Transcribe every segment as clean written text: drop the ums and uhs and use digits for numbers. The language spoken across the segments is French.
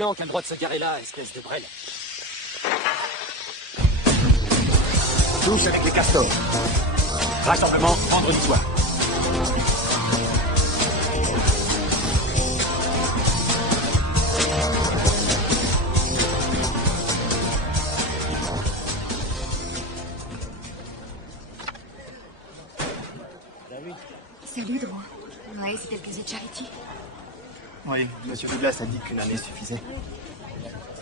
clan qui a le droit de se garer là, espèce de brêle. Tous avec les castors. Rassemblement vendredi soir. Salut, Drew. Ouais, c'était le casier de Charity. Oui, Monsieur Douglas a dit qu'une année suffisait.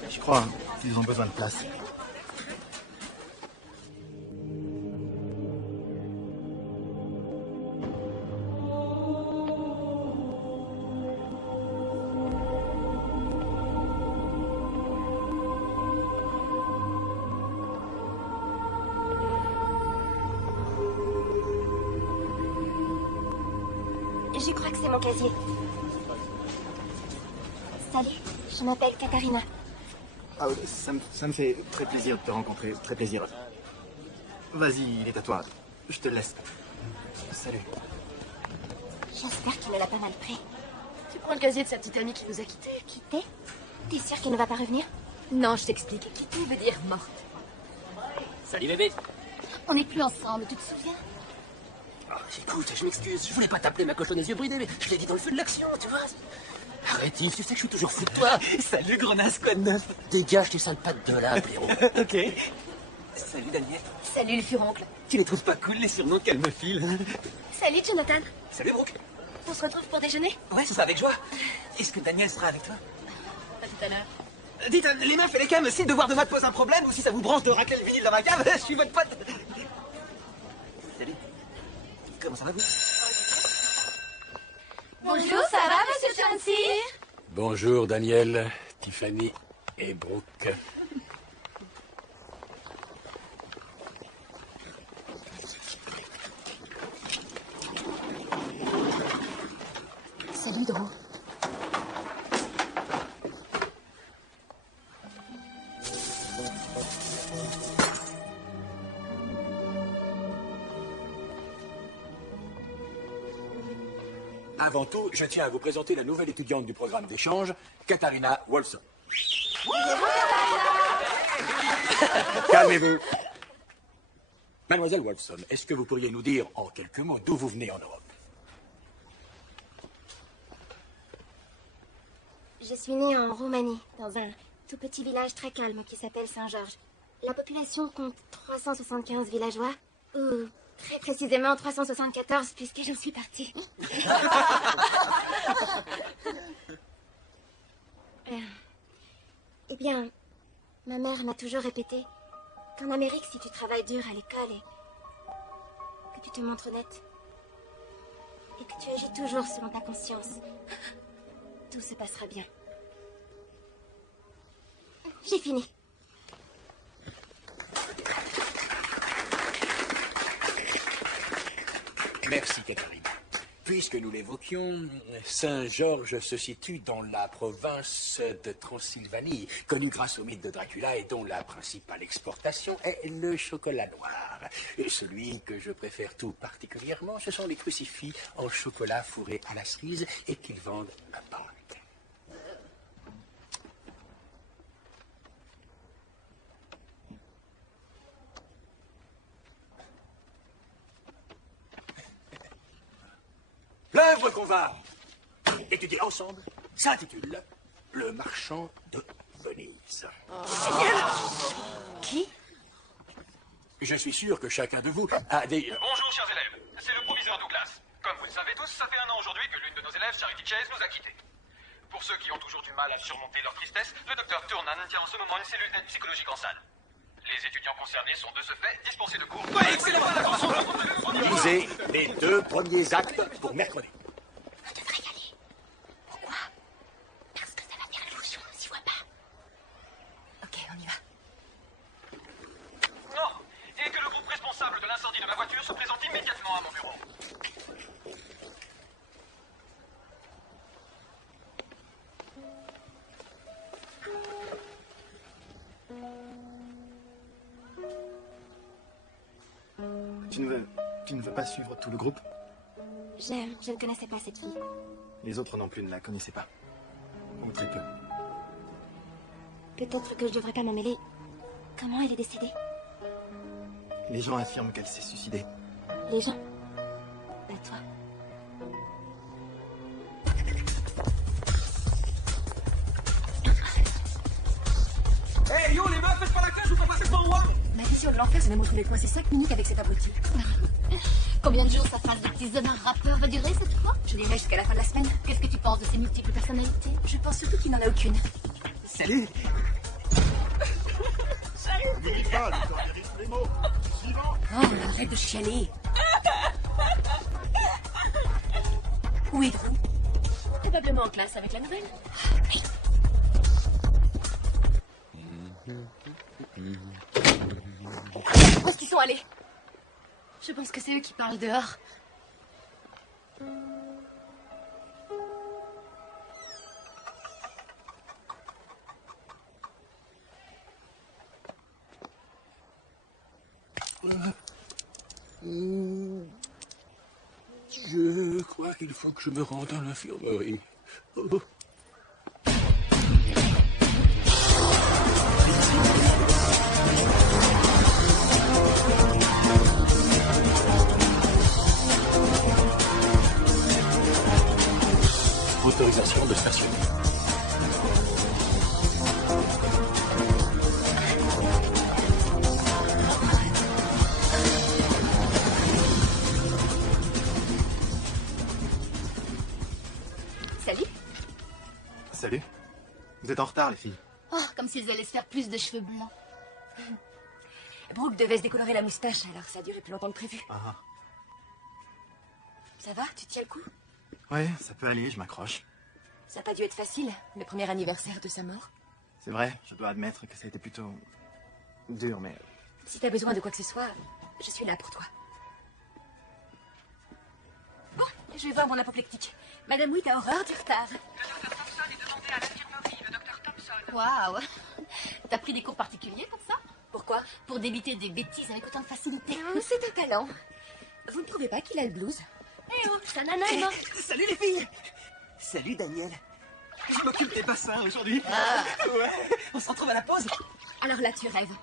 Je crois qu'ils ont besoin de place. Je crois que c'est mon casier. Salut, je m'appelle Katharina. Ah, ça me fait très plaisir de te rencontrer, très plaisir. Vas-y, il est à toi. Je te laisse. Salut. J'espère qu'il ne l'a pas mal pris. Tu prends le casier de sa petite amie qui nous a quittés. Quitté? T'es sûre qu'elle ne va pas revenir? Non, je t'explique. Quitter veut dire morte. Salut bébé. On n'est plus ensemble, tu te souviens? Ah, écoute, je m'excuse, je voulais pas t'appeler ma cochonne des yeux bridés, mais je l'ai dit dans le feu de l'action, tu vois. Arrête Yves, tu sais que je suis toujours fou de toi. Salut, grenasse, quoi de neuf? Dégage tes sales pattes de là, blaireau. Ok. Salut, Daniel. Salut le furoncle. Tu les trouves pas cool, les surnoms qu'elle me file? Salut Jonathan. Salut, Brooke. On se retrouve pour déjeuner? Ouais, c'est ça, avec joie. Est-ce que Daniel sera avec toi? À tout à l'heure. Dites, les meufs et les cams, si le devoir de maths pose un problème, ou si ça vous branche de racler le vinyle dans ma cave, je suis votre pote. Salut. Comment ça va, vous? Bonjour, ça va, monsieur Chansey? Bonjour Daniel, Tiffany et Brooke. Salut, Drew. Avant tout, je tiens à vous présenter la nouvelle étudiante du programme d'échange, Katharina Wolfson. Calmez-vous. Mademoiselle Wolfson, est-ce que vous pourriez nous dire en quelques mots d'où vous venez en Europe? Je suis née en Roumanie, dans un tout petit village très calme qui s'appelle Saint-Georges. La population compte 375 villageois, ou très précisément 374 puisque je suis partie. Eh bien, ma mère m'a toujours répété qu'en Amérique, si tu travailles dur à l'école et que tu te montres honnête et que tu agis toujours selon ta conscience, tout se passera bien. J'ai fini. Merci, Katharina. Puisque nous l'évoquions, Saint-Georges se situe dans la province de Transylvanie, connue grâce au mythe de Dracula et dont la principale exportation est le chocolat noir. Et celui que je préfère tout particulièrement, ce sont les crucifix en chocolat fourrés à la cerise et qu'ils vendent à Pâques. L'œuvre qu'on va étudier ensemble s'intitule Le Marchand de Venise. Qui? Je suis sûr que chacun de vous a des... Bonjour, chers élèves. C'est le proviseur Douglas. Comme vous le savez tous, ça fait 1 an aujourd'hui que l'une de nos élèves, Charity Chase, nous a quittés. Pour ceux qui ont toujours du mal à surmonter leur tristesse, le docteur Turnan tient en ce moment une cellule d'aide psychologique en salle. Les étudiants concernés sont de ce fait dispensés de cours. Ouais, excellent. Lisez les 2 premiers actes pour mercredi. On devrait y aller. Pourquoi? Parce que ça va faire illusion, on s'y voit pas. Ok, on y va. Non. Et que le groupe responsable de l'incendie de ma voiture se présente immédiatement à mon bureau. Tu ne veux pas suivre tout le groupe? Je ne connaissais pas cette fille. Les autres non plus ne la connaissaient pas. Ou très peu. Peut-être que je devrais pas m'en mêler. Comment elle est décédée? Les gens affirment qu'elle s'est suicidée. Les gens. Bah toi. Hey yo les meufs, faites pas la queue, je vous fais passer devant moi. Ma mission de l'enfer, c'est de me retrouver coincé 5 minutes avec cet abruti. Combien de jours sa phase de petit zone rappeur va durer cette fois? Je dirais jusqu'à la fin de la semaine. Qu'est-ce que tu penses de ses multiples personnalités? Je pense surtout qu'il n'en a aucune. Salut. Ne dites pas, Victor Harris, les mots. Suivant. Oh, arrête de chialer. Où est Drew? Probablement en classe avec la nouvelle. Où est-ce qu'ils sont allés? Je pense que c'est eux qui parlent dehors. Je crois qu'il faut que je me rende à l'infirmerie. Oh. Autorisation de stationner. Salut. Salut. Vous êtes en retard, les filles. Oh, comme s'ils allaient se faire plus de cheveux blancs. Brooke devait se décolorer la moustache, alors ça a duré plus longtemps que prévu. Ah. Ça va? Tu tiens le coup? Ouais, ça peut aller, je m'accroche. Ça n'a pas dû être facile, le premier anniversaire de sa mort. C'est vrai, je dois admettre que ça a été plutôt dur, mais Si t'as besoin de quoi que ce soit, je suis là pour toi. Bon, je vais voir mon apoplectique. Madame Witt a horreur du retard. Waouh. T'as pris des cours particuliers pour ça? Pourquoi? Pour débiter des bêtises avec autant de facilité. C'est un talent. Vous ne trouvez pas qu'il a le blues? Eh oh, ça nanane, hein. Salut les filles. Salut Daniel. Je m'occupe des bassins aujourd'hui. Ouais, on se retrouve à la pause. Alors là, tu rêves.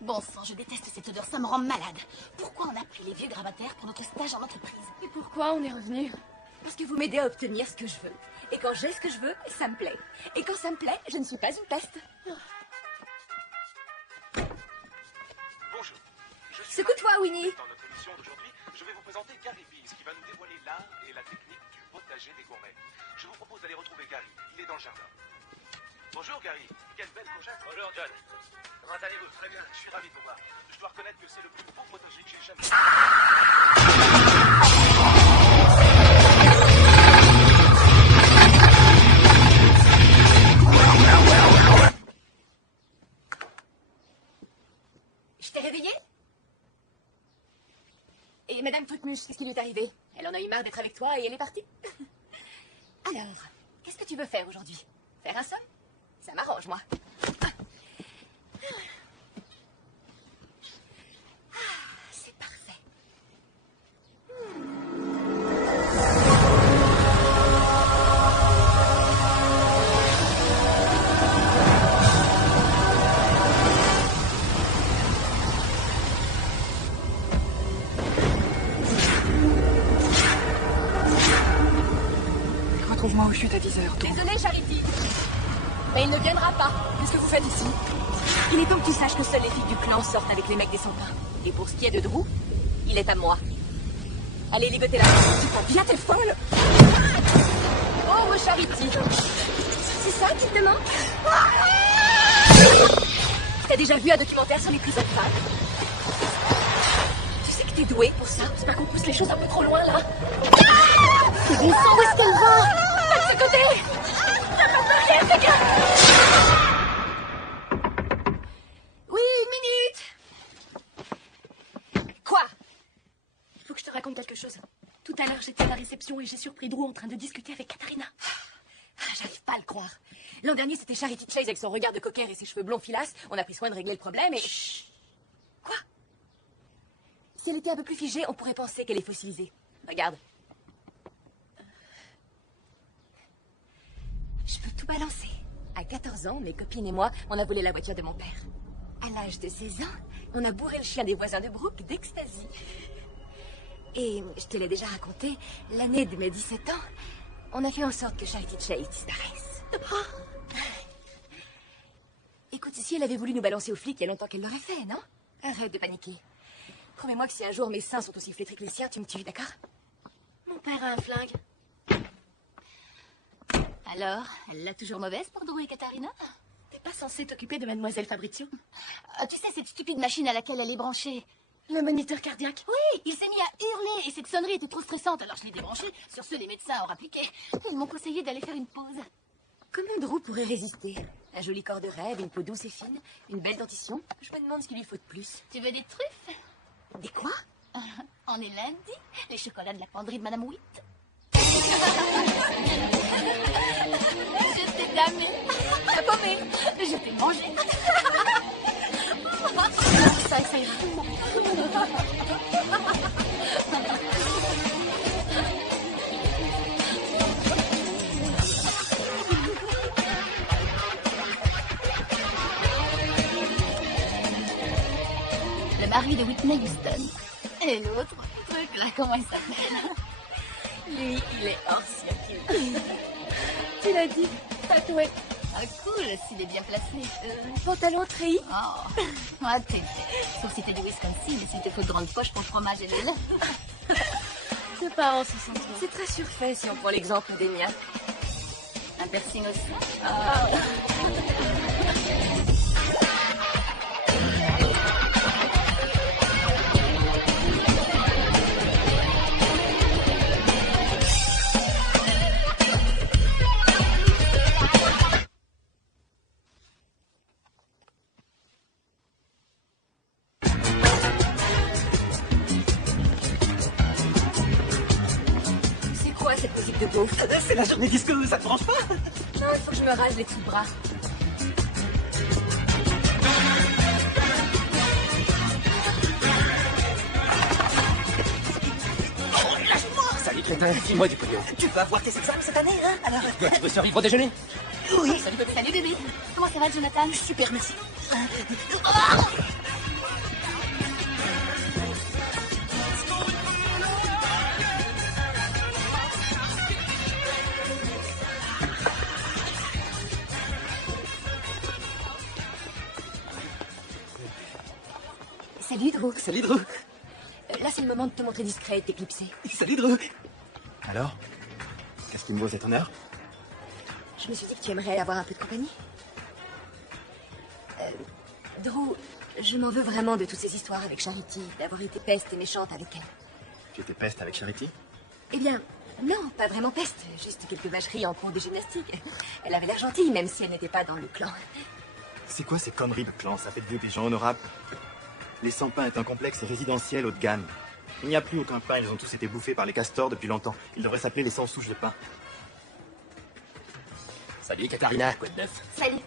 Bon sang, je déteste cette odeur, ça me rend malade. Pourquoi on a pris les vieux gravataires pour notre stage en entreprise? Et pourquoi on est revenu? Parce que vous m'aidez à obtenir ce que je veux. Et quand j'ai ce que je veux, ça me plaît. Et quand ça me plaît, je ne suis pas une peste. Bonjour. Je suis Secoue-toi, Winnie. Dans notre émission d'aujourd'hui, je vais vous présenter Gary Pease qui va nous dévoiler l'art et la technique du potager des gourmets. Je vous propose d'aller retrouver Gary. Il est dans le jardin. Bonjour Gary. Quelle belle courgette. Bonjour John. Comment allez-vous? Très bien. Je suis ravi de vous voir. Je dois reconnaître que c'est le plus beau potager que j'ai jamais vu. Je t'ai réveillée? Et Madame Trucmuche, qu'est-ce qui lui est arrivé? Elle en a eu marre d'être avec toi et elle est partie. Alors, qu'est-ce que tu veux faire aujourd'hui? Faire un somme? Ça m'arrange, moi. C'est parfait. Retrouve-moi au chute à 10h. Désolée, Charity. Mais il ne viendra pas. Qu'est-ce que vous faites ici? Il est temps que tu saches que seules les filles du clan sortent avec les mecs des Sampins. Et pour ce qui est de Drew, il est à moi. Allez, ligotez-la. Viens, t'es folle. Oh, Charity. C'est ça qu'il te manque? T'as déjà vu un documentaire sur les prisons de femmes? Tu sais que t'es douée pour ça? C'est pas qu'on pousse les choses un peu trop loin, là? C'est glissant, où est-ce qu'elle va? Pas de ce côté! Ça peut plus rien, c'est que... Oui, une minute! Quoi? Il faut que je te raconte quelque chose. Tout à l'heure, j'étais à la réception et j'ai surpris Drew en train de discuter avec Katharina. J'arrive pas à le croire. L'an dernier, c'était Charity Chase avec son regard de cocker et ses cheveux blonds filasses. On a pris soin de régler le problème et... Chut. Quoi? Si elle était un peu plus figée, on pourrait penser qu'elle est fossilisée. Regarde. Je peux tout balancer. À 14 ans, mes copines et moi, on a volé la voiture de mon père. À l'âge de 16 ans, on a bourré le chien des voisins de Brooke d'ecstasy. Et je te l'ai déjà raconté, l'année de mes 17 ans, on a fait en sorte que Charity Chase disparaisse. Écoute, si elle avait voulu nous balancer aux flics, il y a longtemps qu'elle l'aurait fait, non? Arrête de paniquer. Promets-moi que si un jour mes seins sont aussi flétris que les siens, tu me tues, d'accord? Mon père a un flingue. Alors, elle l'a toujours mauvaise pour Drew et Katharina? T'es pas censé t'occuper de mademoiselle Fabrizio? Ah, tu sais, cette stupide machine à laquelle elle est branchée. Le moniteur cardiaque? Oui, il s'est mis à hurler et cette sonnerie était trop stressante, alors je l'ai débranchée. Sur ce, les médecins ont appliqué. Ils m'ont conseillé d'aller faire une pause. Comment Drew pourrait résister? Un joli corps de rêve, une peau douce et fine, une belle dentition. Je me demande ce qu'il lui faut de plus. Tu veux des truffes? Des quoi? On est lundi. Les chocolats de la penderie de Madame Witt. Je t'ai damé. T'as paumé. Je t'ai mangé. Ça ira. Le mari de Whitney Houston. Et l'autre truc là, comment il s'appelle? Lui, il est hors circuit. Tu l'as dit, tatoué. Ah cool, s'il est bien placé. Pantalon treillis. Oh, ah, t'es bête. Sauf si t'es du Wisconsin, et s'il te faut de grandes poches pour le fromage et le lait. Tes parents se sentent. C'est très surfait si on prend l'exemple des miens. Un piercing aussi. Ah. Cette musique de beauf. C'est la journée disco, ça te branche pas? Non, il faut que je me rase les dessous de bras. Lâche-moi! Salut crétin, file-moi du pognon. Tu vas avoir tes examens cette année, hein? Alors... Tu veux survivre au déjeuner? Oui. Salut bébé. Comment ça va, Jonathan? Super, merci. Salut, Drew. Salut, Drew. Là, c'est le moment de te montrer discret et de t'éclipser. Salut, Drew. Alors, qu'est-ce qui me vaut cet honneur? Je me suis dit que tu aimerais avoir un peu de compagnie. Drew, je m'en veux vraiment de toutes ces histoires avec Charity, d'avoir été peste et méchante avec elle. Tu étais peste avec Charity? Eh bien, non, pas vraiment peste, juste quelques vacheries en cours de gymnastique. Elle avait l'air gentille, même si elle n'était pas dans le clan. C'est quoi ces conneries de clan? Ça fait de vous des gens honorables. Les 100 Pins est un complexe résidentiel haut de gamme. Il n'y a plus aucun pain, ils ont tous été bouffés par les castors depuis longtemps. Ils devraient s'appeler les 100 souches de pain. Salut Katharina, quoi de neuf? Salut.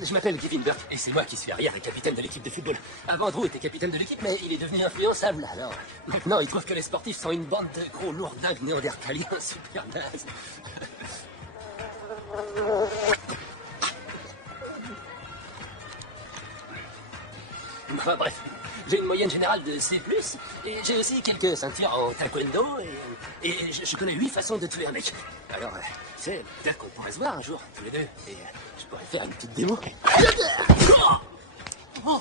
Je m'appelle Kevin Burke et c'est moi qui suis arrière et capitaine de l'équipe de football. Avant, Drew était capitaine de l'équipe, mais il est devenu influençable. Alors, maintenant, il trouve que les sportifs sont une bande de gros lourdingues néandertaliens super nazes. Enfin bref, j'ai une moyenne générale de C+, et j'ai aussi quelques ceintures en taekwondo, et je connais 8 façons de tuer un mec. Alors, tu sais, peut-être qu'on pourrait se voir un jour, tous les deux, et je pourrais faire une petite démo. Oh,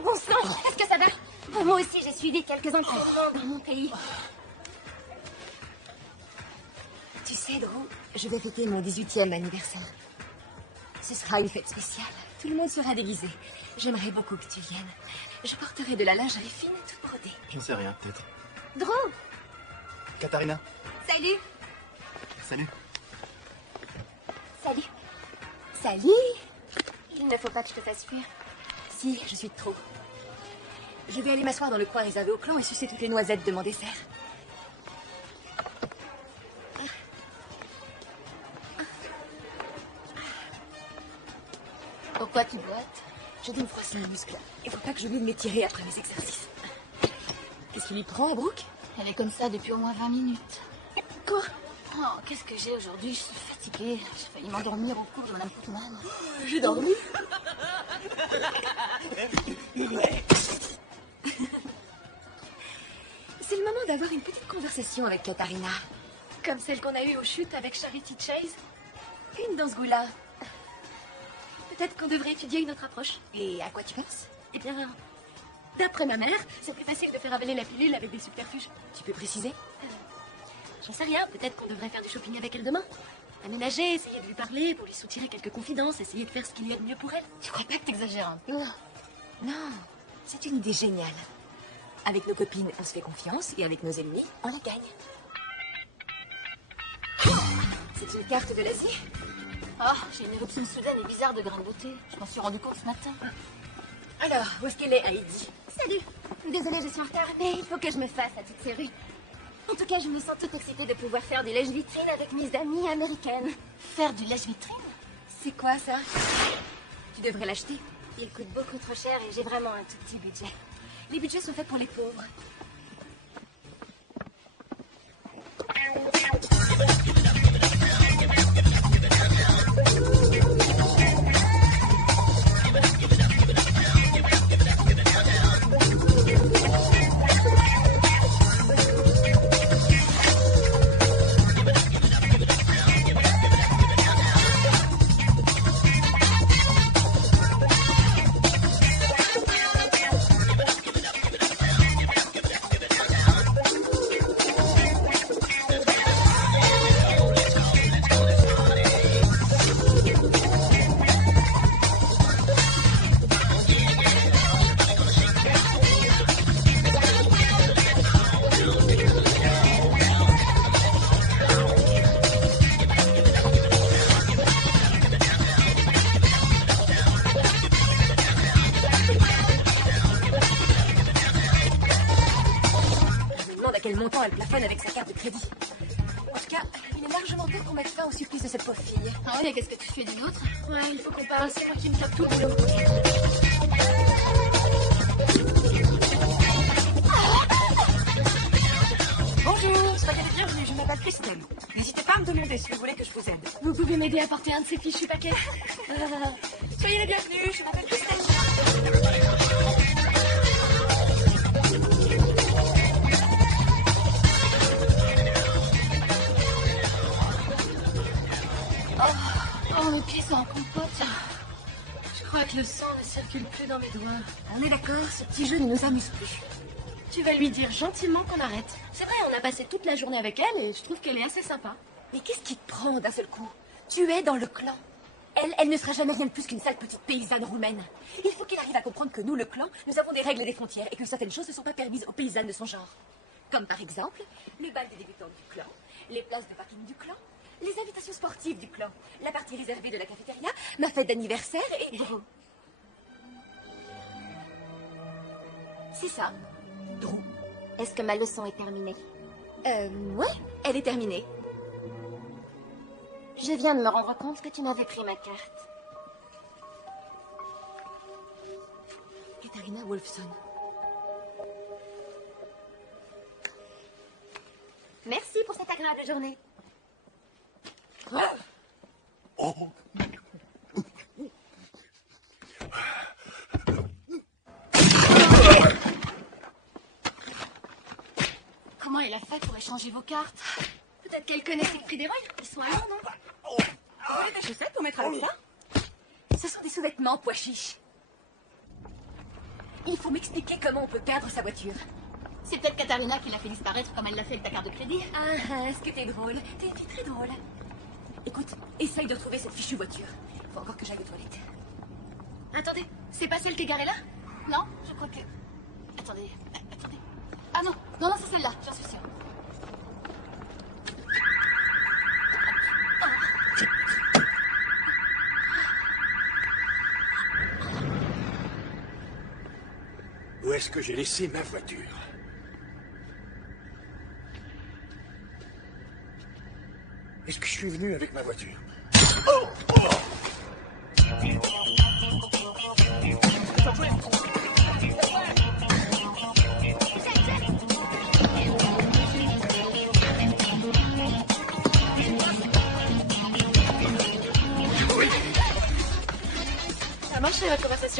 bon sang, est-ce que ça va? Bon, moi aussi, j'ai suivi quelques entraînements dans mon pays. Tu sais, Drew, je vais fêter mon 18e anniversaire. Ce sera une fête spéciale. Tout le monde sera déguisé. J'aimerais beaucoup que tu viennes. Je porterai de la lingerie fine toute brodée. Je ne sais rien, peut-être. Drew, Katharina. salut. Salut. Salut. Salut! Il ne faut pas que je te fasse fuir. Si, je suis de trop. Je vais aller m'asseoir dans le coin réservé au clan et sucer toutes les noisettes de mon dessert. Pourquoi tu boites? J'ai dû me froisser un muscle. Il faut pas que je vienne m'étirer après mes exercices. Qu'est-ce qu'il y prend à Brooke? Elle est comme ça depuis au moins 20 minutes. Quoi? Oh, qu'est-ce que j'ai aujourd'hui? Je suis fatiguée. J'ai failli m'endormir au cours de Madame Putman. J'ai dormi. C'est le moment d'avoir une petite conversation avec Katharina. Comme celle qu'on a eue aux chutes avec Charity Chase. Une dans ce goût-là. Peut-être qu'on devrait étudier une autre approche. Et à quoi tu penses? Eh bien, d'après ma mère, c'est plus facile de faire avaler la pilule avec des subterfuges. Tu peux préciser? J'en sais rien, peut-être qu'on devrait faire du shopping avec elle demain. Aménager, essayer de lui parler, pour lui soutirer quelques confidences, essayer de faire ce qu'il y a de mieux pour elle. Tu crois pas que t'exagères un peu? Non, c'est une idée géniale. Avec nos copines, on se fait confiance, et avec nos ennemis, on la gagne. C'est une carte de l'Asie? Oh, j'ai une éruption soudaine et bizarre de grains de beauté. Je m'en suis rendu compte ce matin. Alors, où est-ce qu'elle est, Heidi? Salut. Désolée, je suis en retard, mais il faut que je me fasse à toutes ces rues. En tout cas, je me sens toute excitée de pouvoir faire du lèche-vitrine avec mes amies américaines. Faire du lèche-vitrine? C'est quoi, ça? Tu devrais l'acheter. Il coûte beaucoup trop cher et j'ai vraiment un tout petit budget. Les budgets sont faits pour les pauvres. Elle plafonne avec sa carte de crédit. En tout cas, il est largement temps qu'on mette fin au supplice de cette pauvre fille. Ah oui, qu'est-ce que tu fais d'une autre? Ouais, il faut qu'on parle, c'est moi qui me tape tout le boulot. Bonjour, soyez les bienvenus, je m'appelle Christelle. N'hésitez pas à me demander si vous voulez que je vous aide. Vous pouvez m'aider à porter un de ces fichus paquets? Soyez les bienvenus, je m'appelle Christelle. Oh, mes pieds sont en compote. Je crois que le sang ne circule plus dans mes doigts. On est d'accord, ce petit jeu ne nous amuse plus. Tu vas lui dire gentiment qu'on arrête. C'est vrai, on a passé toute la journée avec elle et je trouve qu'elle est assez sympa. Mais qu'est-ce qui te prend d'un seul coup? Tu es dans le clan. Elle ne sera jamais rien de plus qu'une sale petite paysanne roumaine. Il faut qu'elle arrive à comprendre que nous, le clan, nous avons des règles et des frontières et que certaines choses ne sont pas permises aux paysannes de son genre. Comme par exemple, le bal des débutants du clan, les places de parking du clan, les invitations sportives du clan, la partie réservée de la cafétéria, ma fête d'anniversaire et... Drew. C'est ça, Drew. Est-ce que ma leçon est terminée? Ouais, elle est terminée. Je viens de me rendre compte que tu m'avais pris ma carte. Katharina Wolfson. Merci pour cette agréable journée. Comment elle a fait pour échanger vos cartes? Peut-être qu'elle connaît Siegfried et Roy. Ils sont allemands, non? Vous voulez des chaussettes pour mettre avec ça? Ce sont des sous-vêtements, pois chiche. Il faut m'expliquer comment on peut perdre sa voiture. C'est peut-être Katharina qui l'a fait disparaître comme elle l'a fait avec ta carte de crédit. Ah, est-ce que t'es drôle? T'es une fille très drôle. Écoute, essaye de trouver cette fichue voiture. Faut encore que j'aille aux toilettes. Attendez, c'est pas celle qui est garée là? Non, je crois que... Attendez. Ah non, non, c'est celle-là, j'en suis sûre. Où est-ce que j'ai laissé ma voiture? Est-ce que je suis venu avec ma voiture?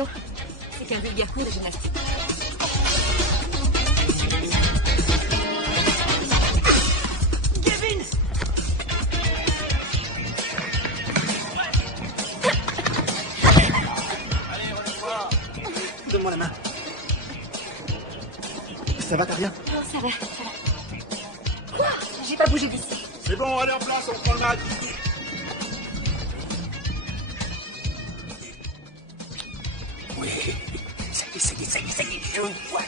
définition. C'est qu'un vulgaire cours de gymnastique. Kevin! Donne-moi la main. Ça va, t'as rien? Non, ça va, ça va. Quoi? J'ai pas bougé d'ici. C'est bon, allez en place, on prend le match. Oui, ça y est, je vois.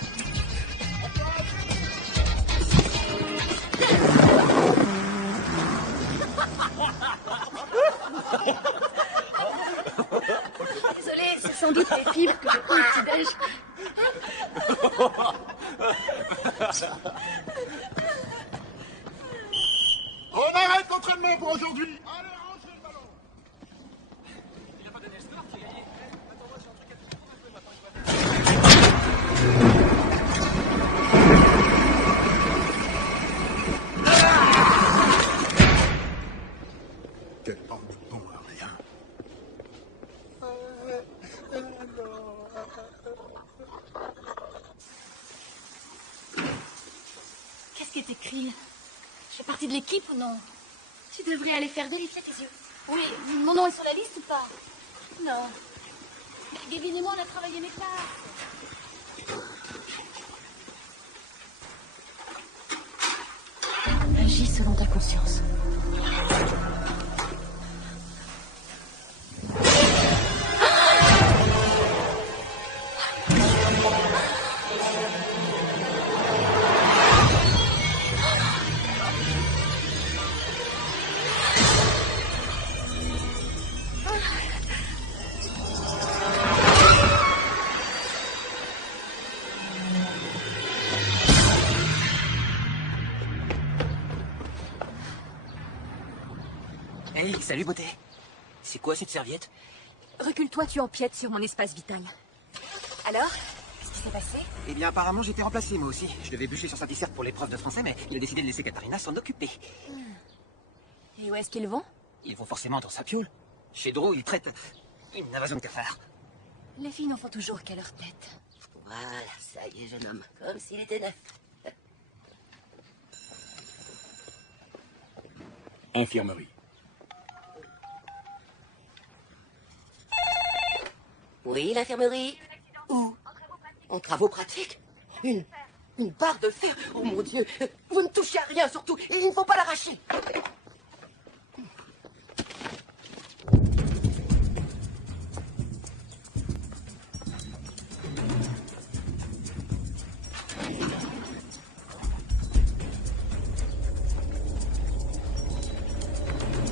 Désolée, c'est sans doute les fibres que je prends au petit-déj. On arrête l'entraînement pour aujourd'hui. Allez, rangez le ballon. Quel bande de bons à rien. Qu'est-ce qui est écrit? Je fais partie de l'équipe ou non? Tu devrais aller faire vérifier tes yeux. Oui, mon nom est sur la liste ou pas? Non. Mais Gavin et moi, on a travaillé mes classes. Agis selon ta conscience. Hey, salut beauté. C'est quoi cette serviette? Recule-toi, tu empiètes sur mon espace vital. Alors, qu'est-ce qui s'est passé? Eh bien, apparemment, j'étais remplacé, moi aussi. Je devais bûcher sur Saint-Dissert pour l'épreuve de français, mais il a décidé de laisser Katharina s'en occuper. Et où est-ce qu'ils vont? Ils vont forcément dans sa piole. Chez Drew, ils traitent une invasion de cafards. Les filles n'en font toujours qu'à leur tête. Voilà, ça y est, jeune homme, comme s'il était neuf. Infirmerie. Oui, l'infirmerie? Où? En travaux pratiques? Une barre de fer? Oh mon Dieu! Vous ne touchez à rien, surtout, et il ne faut pas l'arracher!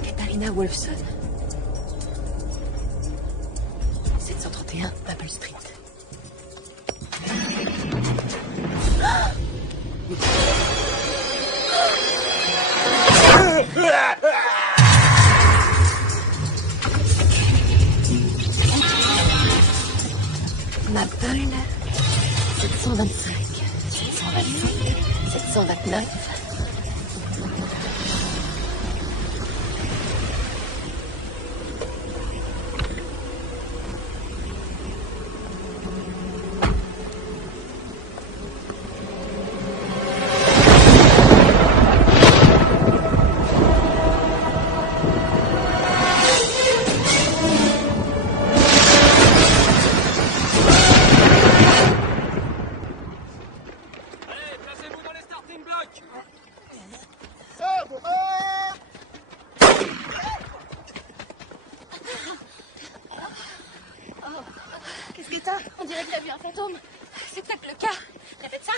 Katharina Wolfson. 731 Maple Street. Maple 725, 727, 729. On dirait qu'il a vu un fantôme. C'est peut-être le cas. Répète ça.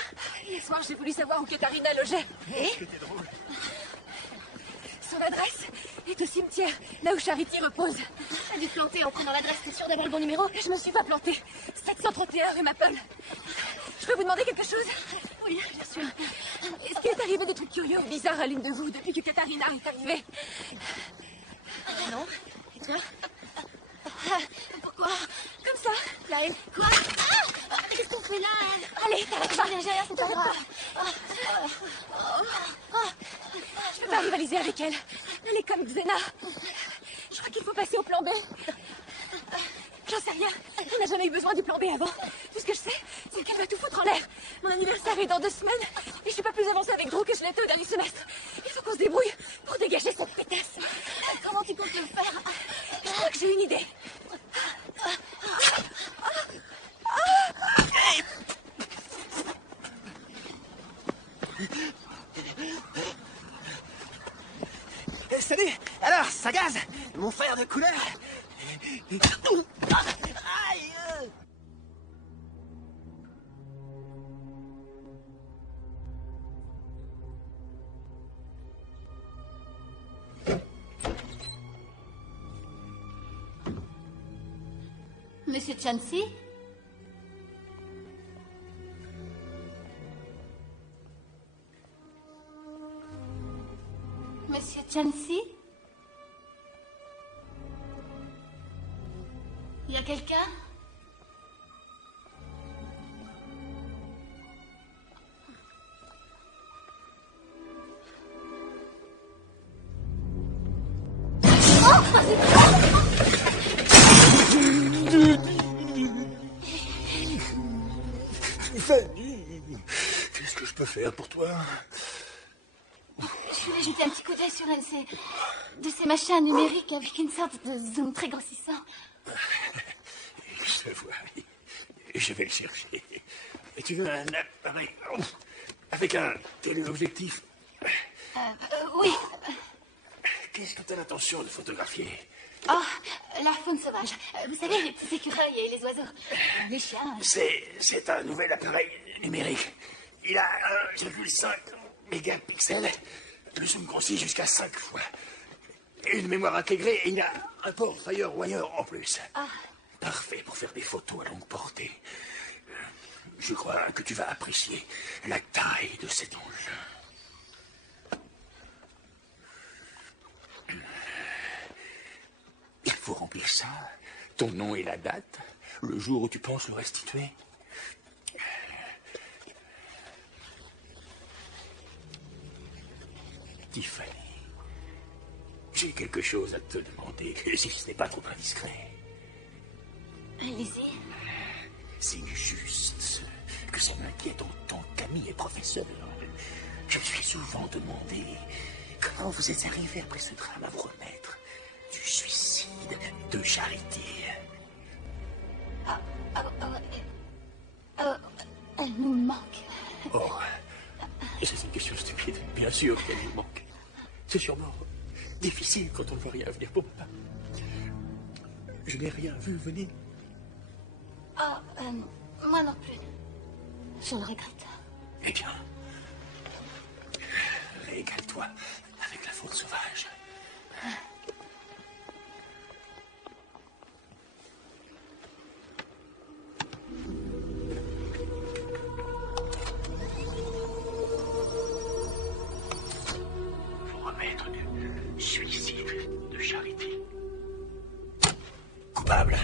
Hier soir, j'ai voulu savoir où Katharina logeait. Et son adresse est au cimetière, là où Charity repose. T'as dû te planter en prenant l'adresse. T'es sûre d'avoir le bon numéro? Je me suis pas plantée. 731 rue Maple. Je peux vous demander quelque chose? Oui, bien sûr. Est-ce qu'il est arrivé des trucs curieux ou bizarres à l'une de vous depuis que Katharina est arrivée? Non. Et toi? Pourquoi? Comme ça. Lyle. Quoi? Qu'est-ce qu'on fait là? Allez, t'arrêtes pas. J'ai rien, c'est pas grave. Je peux pas rivaliser avec elle. Elle est comme Xena. Je crois qu'il faut passer au plan B. J'en sais rien. On n'a jamais eu besoin du plan B avant. Tout ce que je sais, c'est qu'elle va tout foutre en l'air. Mon anniversaire est dans 2 semaines et je suis pas plus avancée avec Drew que je l'étais au dernier semestre. Il faut qu'on se débrouille pour dégager cette pétasse. Comment tu comptes le faire? Je crois que j'ai une idée. Salut! Alors, ça gaze? Mon frère de couleur? Aïe! Monsieur Chancy? Monsieur Chancy? Il y a quelqu'un? Qu'est-ce que je peux faire pour toi? Je voulais jeter un petit coup d'œil sur un de ces machins numériques avec une sorte de zoom très grossissant. Je vois. Je vais le chercher. Et tu veux un appareil avec un téléobjectif? Oui. Qu'est-ce que tu as l'intention de photographier? Oh, la faune sauvage. Vous savez, les petits écureuils et les oiseaux. Les chiens. C'est un nouvel appareil numérique. Il a 1,5 mégapixels. Le zoom grossit jusqu'à 5 fois. Une mémoire intégrée et il a un port FireWire en plus. Ah. Parfait pour faire des photos à longue portée. Je crois que tu vas apprécier la taille de cet engin. Il faut remplir ça, ton nom et la date, le jour où tu penses le restituer. Tiffany, j'ai quelque chose à te demander, si ce n'est pas trop indiscret. Allez-y. C'est juste que ça m'inquiète autant qu'ami et professeur. Je me suis souvent demandé comment vous êtes arrivé après ce drame à vous remettre du suicide de Charity. Elle nous manque. Oh, c'est une question stupide. Bien sûr qu'elle nous manque. C'est sûrement difficile quand on ne voit rien venir pour moi. Je n'ai rien vu venir. Moi non plus. Je le regrette. Eh bien, régale-toi avec la faune sauvage. Pour remettre du suicide de Charity. Coupable.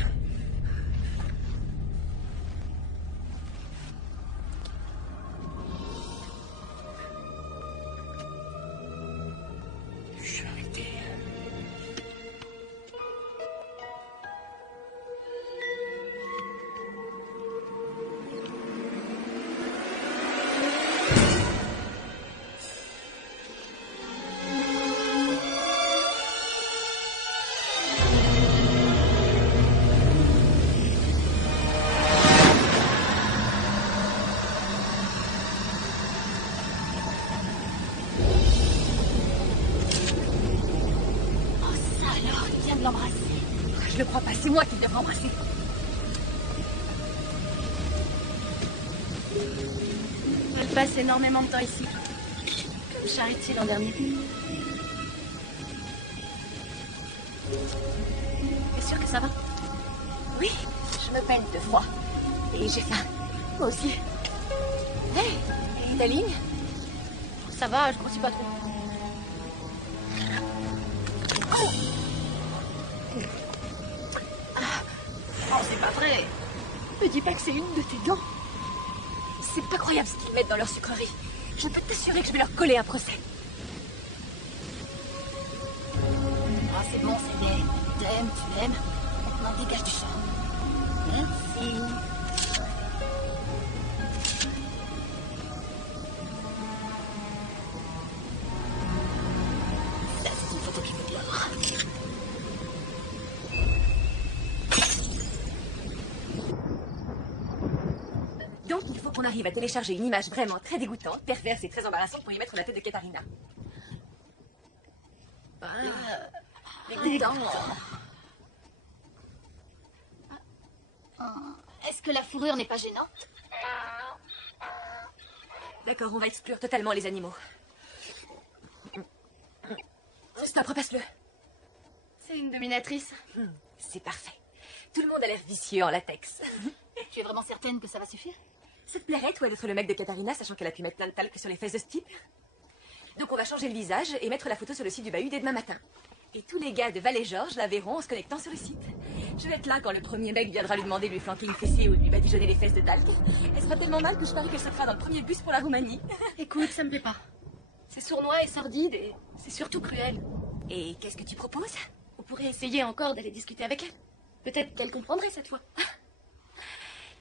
Je le crois pas, c'est moi qui devrais embrasser. Elle passe énormément de temps ici. Comme Charity l'an dernier. T'es sûr que ça va? Oui, je me pèle 2 fois. Et j'ai faim. Moi aussi. Hé, et ta ligne? Ça va, je grossis pas trop. Oh, c'est pas vrai. Me dis pas que c'est une de tes dents. C'est pas croyable ce qu'ils mettent dans leur sucrerie. Je peux t'assurer que je vais leur coller un procès. Oh, c'est bon, c'est des... Tu aimes. Maintenant, dégage du champ. Merci. Ça, c'est une photo qui me plaira. Donc, il faut qu'on arrive à télécharger une image vraiment très dégoûtante, perverse et très embarrassante pour y mettre la tête de Katharina. Dégoûtant. Est-ce que la fourrure n'est pas gênante? D'accord, on va exclure totalement les animaux. Stop, repasse-le. C'est une dominatrice. C'est parfait. Tout le monde a l'air vicieux en latex. Tu es vraiment certaine que ça va suffire? Ça te plairait, toi, d'être le mec de Katharina, sachant qu'elle a pu mettre plein de talc sur les fesses de ce type? Donc on va changer le visage et mettre la photo sur le site du bahut dès demain matin. Et tous les gars de Vallée-Georges la verront en se connectant sur le site. Je vais être là quand le premier mec viendra lui demander de lui flanquer une fessée ou de lui badigeonner les fesses de talc. Elle sera tellement mal que je parie qu'elle se fera dans le premier bus pour la Roumanie. Écoute, ça me plaît pas. C'est sournois et sordide et c'est surtout cruel. Et qu'est-ce que tu proposes? On pourrait essayer encore d'aller discuter avec elle. Peut-être qu'elle comprendrait cette fois.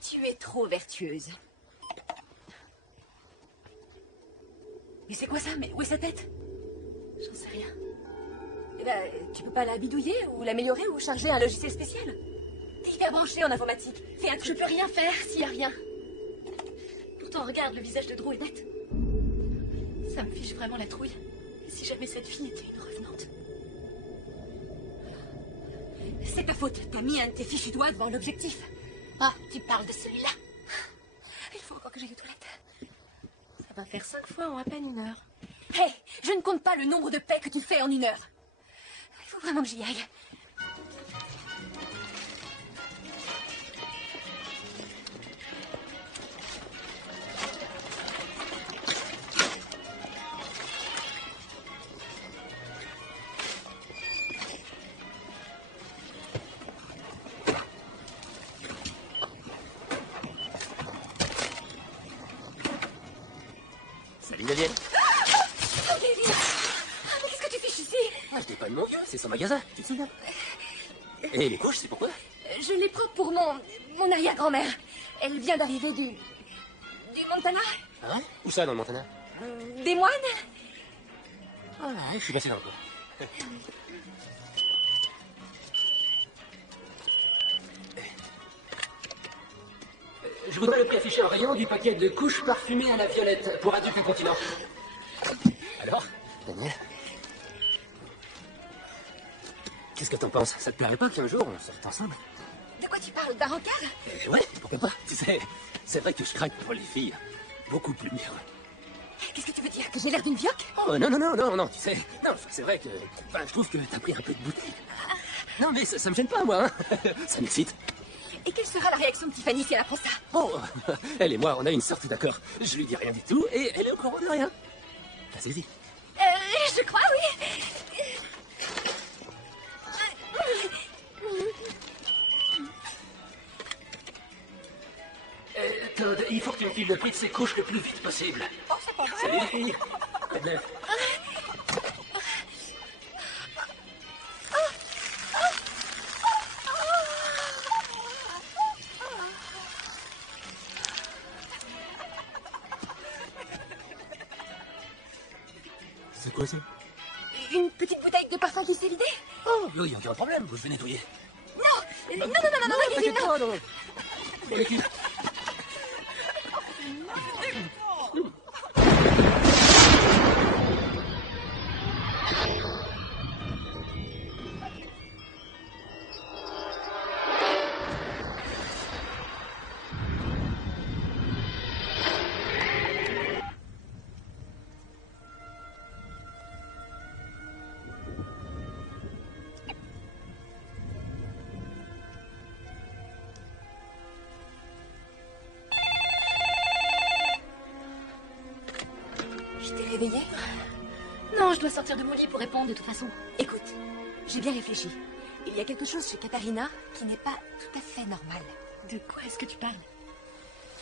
Tu es trop vertueuse. Mais c'est quoi ça? Mais où est sa tête? J'en sais rien. Eh ben, tu peux pas la bidouiller ou l'améliorer ou charger un logiciel spécial? T'es hyper branché en informatique. Fais un truc. Je peux rien faire s'il y a rien. Pourtant, regarde, le visage de Drew est net. Ça me fiche vraiment la trouille. Et si jamais cette fille était une revenante? C'est ta faute. T'as mis un de tes fichus doigts devant l'objectif. Ah, tu parles de celui-là. Il faut encore que j'aille aux toilettes. Ça va faire 5 fois en à peine 1 heure. Hé, je ne compte pas le nombre de paix que tu fais en 1 heure. Il faut vraiment que j'y aille. Salut, Gabriel. Mais qu'est-ce que tu fiches ici? Ah, je dépanne mon vieux, c'est son magasin, tu te souviens? Et les couches, c'est pourquoi? Je les prends pour mon arrière-grand-mère. Elle vient d'arriver du Montana. Hein? Où ça, dans le Montana? Des moines. Ah, je suis passé dans le coin. Je voudrais le prix affiché en rayon du paquet de couches parfumées à la violette pour adultes du continent. Alors, Daniel? Qu'est-ce que t'en penses? Ça te plairait pas qu'un jour on sorte ensemble? De quoi tu parles? D'un rencard? Ouais, pourquoi pas? Tu sais, c'est vrai que je craque pour les filles. Beaucoup plus mûres. Qu'est-ce que tu veux dire? Que j'ai l'air d'une vioque? Oh non, tu sais. Non, c'est vrai que. Enfin, je trouve que t'as pris un peu de bouteille. Non, mais ça me gêne pas, moi, hein. Ça m'excite. Et quelle sera la réaction de Tiffany si elle apprend ça? Oh, elle et moi, on a une sorte d'accord. Je lui dis rien du tout et elle est au courant de rien. Vas-y. Je crois, oui. Todd, il faut que tu me files le prix de ces couches le plus vite possible. Oh, c'est pas vrai. Salut les filles. À demain. C'est quoi ça? Une petite bouteille de parfum qui s'est vidée? Oh, il n'y a aucun problème, je vais nettoyer. Non, non, T'inquiète pas, non. Bon, les filles. Je t'ai réveillée? Non, je dois sortir de mon lit pour répondre de toute façon. Écoute, j'ai bien réfléchi. Il y a quelque chose chez Katharina qui n'est pas tout à fait normal. De quoi est-ce que tu parles?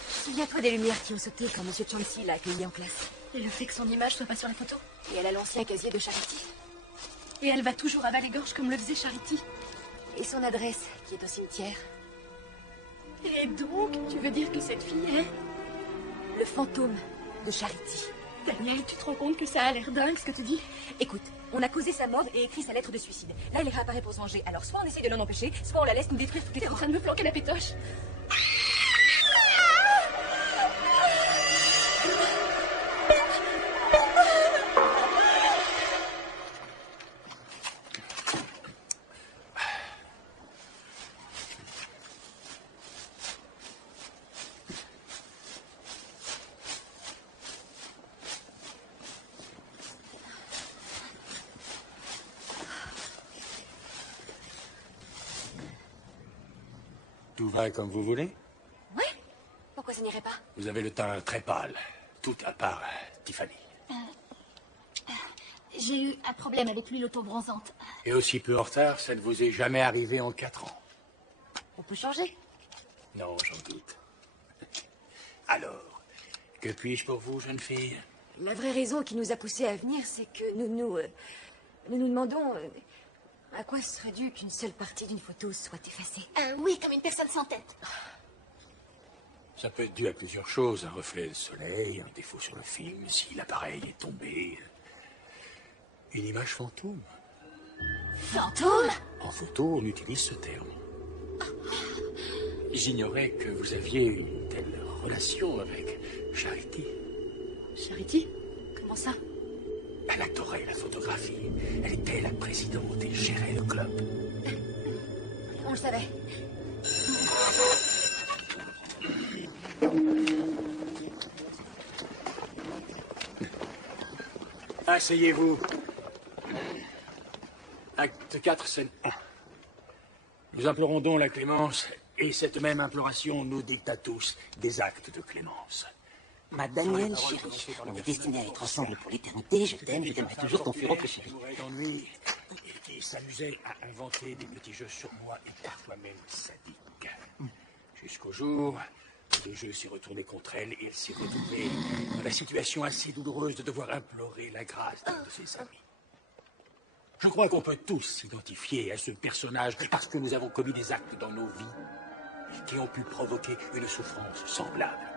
Souviens-toi des lumières qui ont sauté quand M. Chauncey l'a accueillie en classe. Et le fait que son image soit pas sur la photo? Et elle a l'ancien casier de Charity. Et elle va toujours à Vallée-Gorge comme le faisait Charity. Et son adresse, qui est au cimetière. Et donc, tu veux dire que cette fille est... Le fantôme de Charity. Daniel, tu te rends compte que ça a l'air dingue ce que tu dis? Écoute, on a causé sa mort et écrit sa lettre de suicide. Là, elle réapparaît pour se venger. Alors, soit on essaie de l'en empêcher, soit on la laisse nous détruire toutes les T'es en trois. train de me planquer la pétoche? Tout va comme vous voulez? Ouais? Pourquoi ça n'irait pas? Vous avez le teint très pâle. Tout à part Tiffany. J'ai eu un problème avec l'huile auto-bronzante. Et aussi peu en retard, ça ne vous est jamais arrivé en 4 ans. On peut changer? Non, j'en doute. Alors, que puis-je pour vous, jeune fille? La vraie raison qui nous a poussés à venir, c'est que nous nous demandons à quoi serait dû qu'une seule partie d'une photo soit effacée. Oui, comme une personne sans tête. Ça peut être dû à plusieurs choses. Un reflet de soleil, un défaut sur le film, si l'appareil est tombé. Une image fantôme. Fantôme? En photo, on utilise ce terme. J'ignorais que vous aviez une telle relation avec Charity. Charity? Comment ça? Elle adorait la photographie. Elle était la présidente et gérait le club. On le savait. Asseyez-vous. Acte 4, scène 1. Nous implorons donc la clémence, et cette même imploration nous dicte à tous des actes de clémence. Ma Danielle, chérie, on est destinés à être ensemble pour l'éternité. Je t'aimerai toujours ton furon préféré. D'ennui, et qui s'amusait à inventer des petits jeux sur moi et parfois même sadiques. Jusqu'au jour où le jeu s'est retourné contre elle et elle s'est retrouvée dans la situation assez douloureuse de devoir implorer la grâce d'un de ses amis. Je crois qu'on peut tous s'identifier à ce personnage parce que nous avons commis des actes dans nos vies qui ont pu provoquer une souffrance semblable.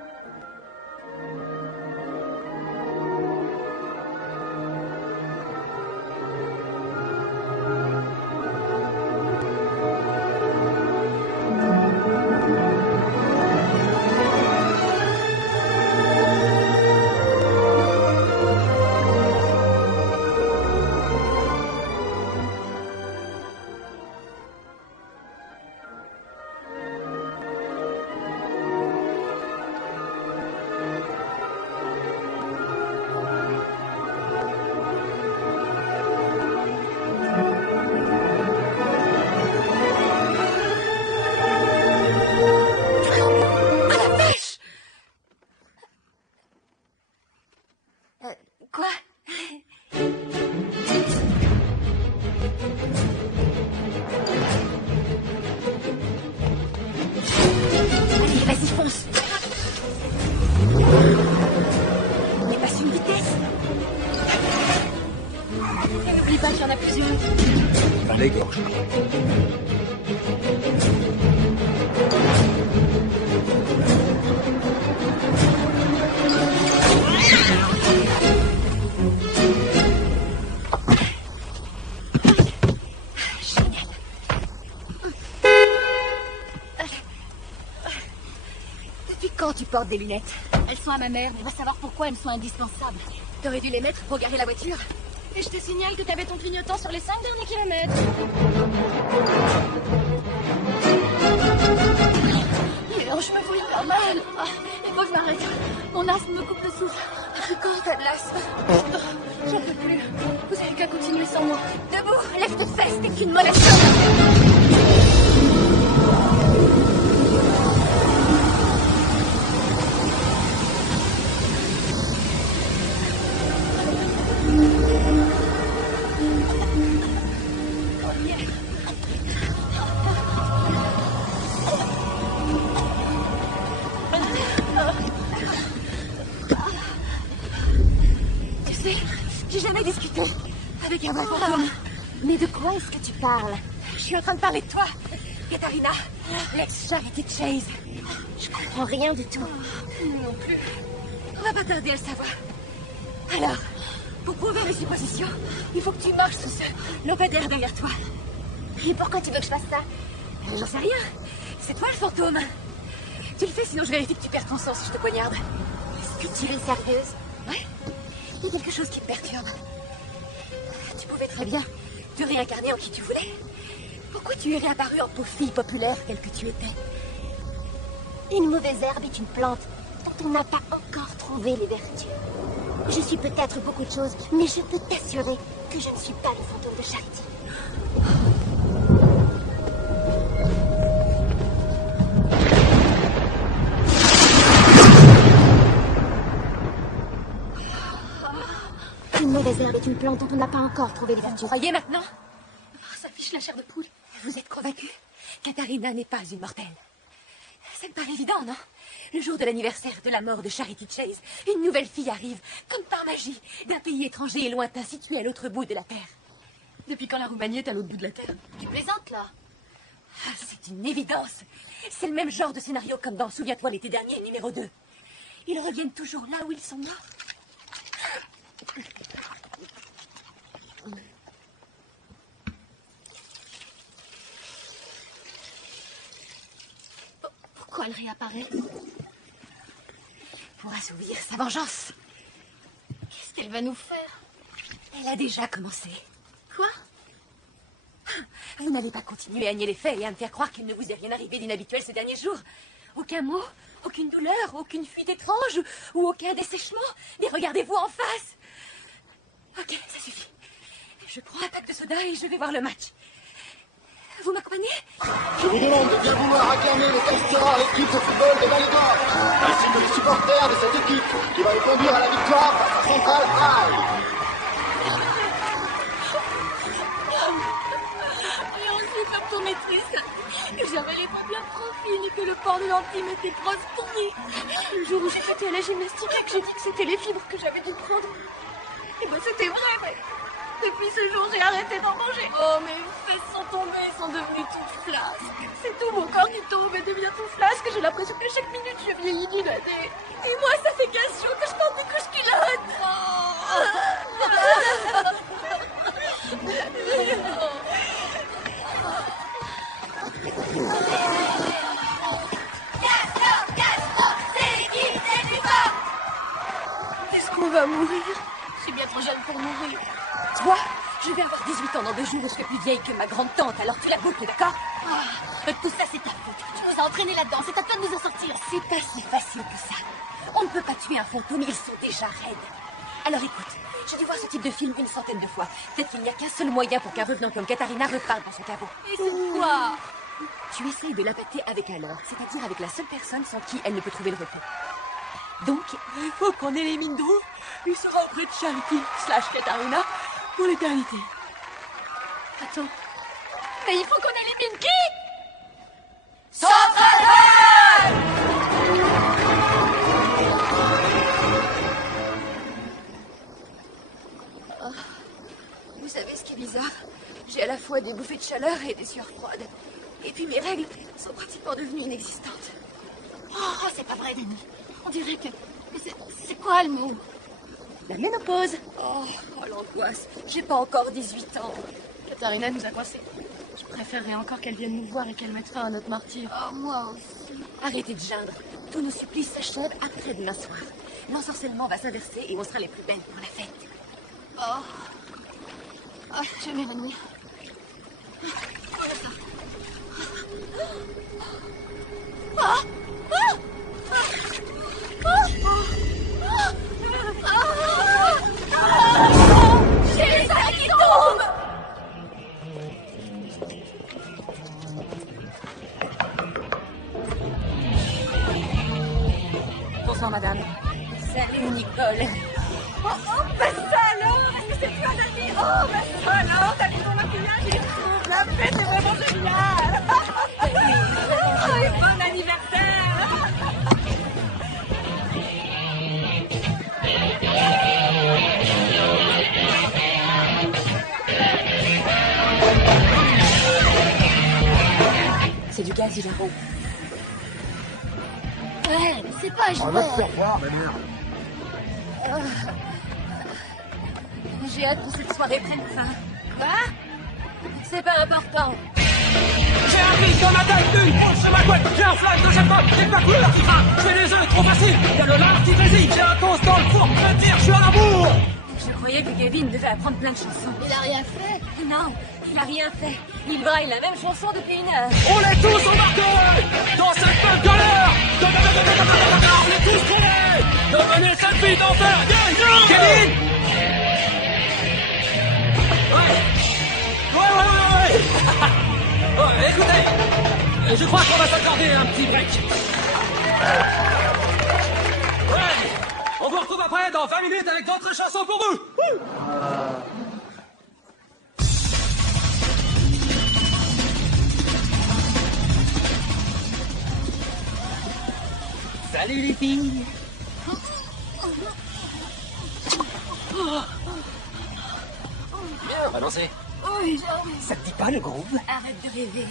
Quoi? Allez, vas-y, fonce. Dépasse une vitesse. Et n'oublie pas qu'il y en a plusieurs. Par les gorges. Depuis quand tu portes des lunettes? Elles sont à ma mère, mais va savoir pourquoi elles sont indispensables. T'aurais dû les mettre pour garer la voiture. Et je te signale que t'avais ton clignotant sur les 5 derniers kilomètres. Mais je me fous hyper mal. Ah, il faut que je m'arrête. Mon asthme me coupe le souffle. Depuis quand t'as de l'asthme? J'en peux plus. Vous avez qu'à continuer sans moi. Debout, lève tes fesses, t'es qu'une molestion. Tu sais, j'ai jamais discuté avec un vrai fantôme. Mais de quoi est-ce que tu parles? Je suis en train de parler de toi. Katharina, L'ex-Charity Chase. Je comprends rien du tout. Non plus. On va pas tarder à le savoir. Alors, pour prouver mes suppositions, il faut que tu marches sous ce lampadaire derrière toi. Et pourquoi tu veux que je fasse ça? J'en sais rien. C'est toi le fantôme. Tu le fais, sinon je vérifie que tu perds ton sang si je te poignarde. Est-ce que tu es sérieuse? Ouais. Il y a quelque chose qui te perturbe. Tu pouvais très bien te réincarner en qui tu voulais. Pourquoi tu es réapparue en pauvre fille populaire telle que tu étais? Une mauvaise herbe est une plante dont on n'a pas encore trouvé les vertus. Je suis peut-être beaucoup de choses, mais je peux t'assurer que je ne suis pas le fantôme de Charity. Une mauvaise herbe est une plante dont on n'a pas encore trouvé les vertus. Vous croyez maintenant? Ça fiche la chair de poule. Vous êtes convaincu? Katharina n'est pas une mortelle. Ça me paraît évident, non? Le jour de l'anniversaire de la mort de Charity Chase, une nouvelle fille arrive, comme par magie, d'un pays étranger et lointain situé à l'autre bout de la Terre. Depuis quand la Roumanie est à l'autre bout de la Terre? Tu plaisantes, là? Ah, c'est une évidence. C'est le même genre de scénario comme dans Souviens-toi l'été dernier, numéro 2. Ils reviennent toujours là où ils sont morts. Pourquoi elle réapparaît? Pour assouvir sa vengeance. Qu'est-ce qu'elle va nous faire? Elle a déjà commencé. Quoi? Vous n'allez pas continuer à nier les faits et à me faire croire qu'il ne vous est rien arrivé d'inhabituel ces derniers jours. Aucun mot, aucune douleur, aucune fuite étrange ou aucun dessèchement. Mais regardez-vous en face. Ok, ça suffit. Je prends un pack de soda et je vais voir le match. Vous m'accompagnez? Je vous demande de bien vouloir acclamer les castors à l'équipe de football de Malinois, ainsi que les supporters de cette équipe qui va nous conduire à la victoire face à Central High. Et ensuite, l'optométriste, que j'avais les paupières trop fines et que le port de lentilles m'était proscrit. Le jour où j'ai été à la gymnastique et que j'ai dit que c'était les fibres que j'avais dû prendre. Et ben c'était vrai, mais depuis ce jour, j'ai arrêté d'en manger. Oh, mes fesses sont tombées, sont devenues toutes flasques. C'est tout mon corps qui tombe et devient tout flasque. J'ai l'impression que chaque minute, je vieillis d'une année. Et moi, ça fait 15 jours que je porte des couches culottes. Est-ce qu'on va mourir? Je suis bien trop jeune pour mourir. Toi, je vais avoir 18 ans dans 2 jours et je serai plus vieille que ma grande tante, alors tu la boucles, d'accord? Tout ça, c'est ta faute. Tu nous as entraînés là-dedans. C'est à toi de nous en sortir. C'est pas si facile que ça. On ne peut pas tuer un fantôme, ils sont déjà raides. Alors écoute, j'ai dû voir ce type de film une centaine de fois. Peut-être qu'il n'y a qu'un seul moyen pour qu'un revenant comme Katharina reparte dans son caveau. Et c'est quoi? Tu essayes de l'appâter avec un leurre, c'est-à-dire avec la seule personne sans qui elle ne peut trouver le repos. Donc, il faut qu'on élimine Drew. Il sera auprès de Charity / Katharina pour l'éternité. Attends. Mais il faut qu'on élimine qui? Vous savez ce qui est bizarre? J'ai à la fois des bouffées de chaleur et des sueurs froides. Et puis mes règles sont pratiquement devenues inexistantes. Oh, c'est pas vrai, Denis. On dirait que... C'est quoi le mot? La ménopause. Oh, l'angoisse. J'ai pas encore 18 ans. Katharina nous a coincés. Je préférerais encore qu'elle vienne nous voir et qu'elle mette fin à notre martyr. Oh, moi aussi. Arrêtez de geindre. Tous nos supplices s'achèvent après demain soir. L'ensorcellement va s'inverser et on sera les plus belles pour la fête. Oh, je vais m'évanouir. J'ai les ailes qui tombent! Bonsoir, madame. Salut, Nicole. Oh, bah ça alors! Est-ce que c'est toi, Dani? Oh, bah ça alors! T'as mis ton maquillage et tout! La fête est vraiment géniale! Oh, et bon anniversaire! C'est du gaz hilarant. Ouais, mais c'est pas On va te jouet. faire voir, ma mère. J'ai hâte que cette soirée prenne fin. Quoi? C'est pas important. J'ai un riz dans ma tête, une grosse sur ma couette, j'ai un flingue que j'aime pas, j'ai pas couleur qui craint, j'ai les œufs trop faciles, y'a le lard qui grésille, j'ai un toast dans le four, je tire, je suis à l'amour. Je croyais que Kevin devait apprendre plein de chansons. Il a rien fait. Non, il a rien fait. Il braille la même chanson depuis 1 heure. On est tous embarqués dans cette même galère. On est tous trouvés. Devenez cette vie d'enfer. Kevin. Ouais, écoutez, je crois qu'on va s'accorder un petit break. Ouais, on vous retrouve après dans 20 minutes avec d'autres chansons pour vous. Salut les filles. Bien, on va danser. Oui, j'ai envie. Ça te dit pas le groove? Arrête de rêver.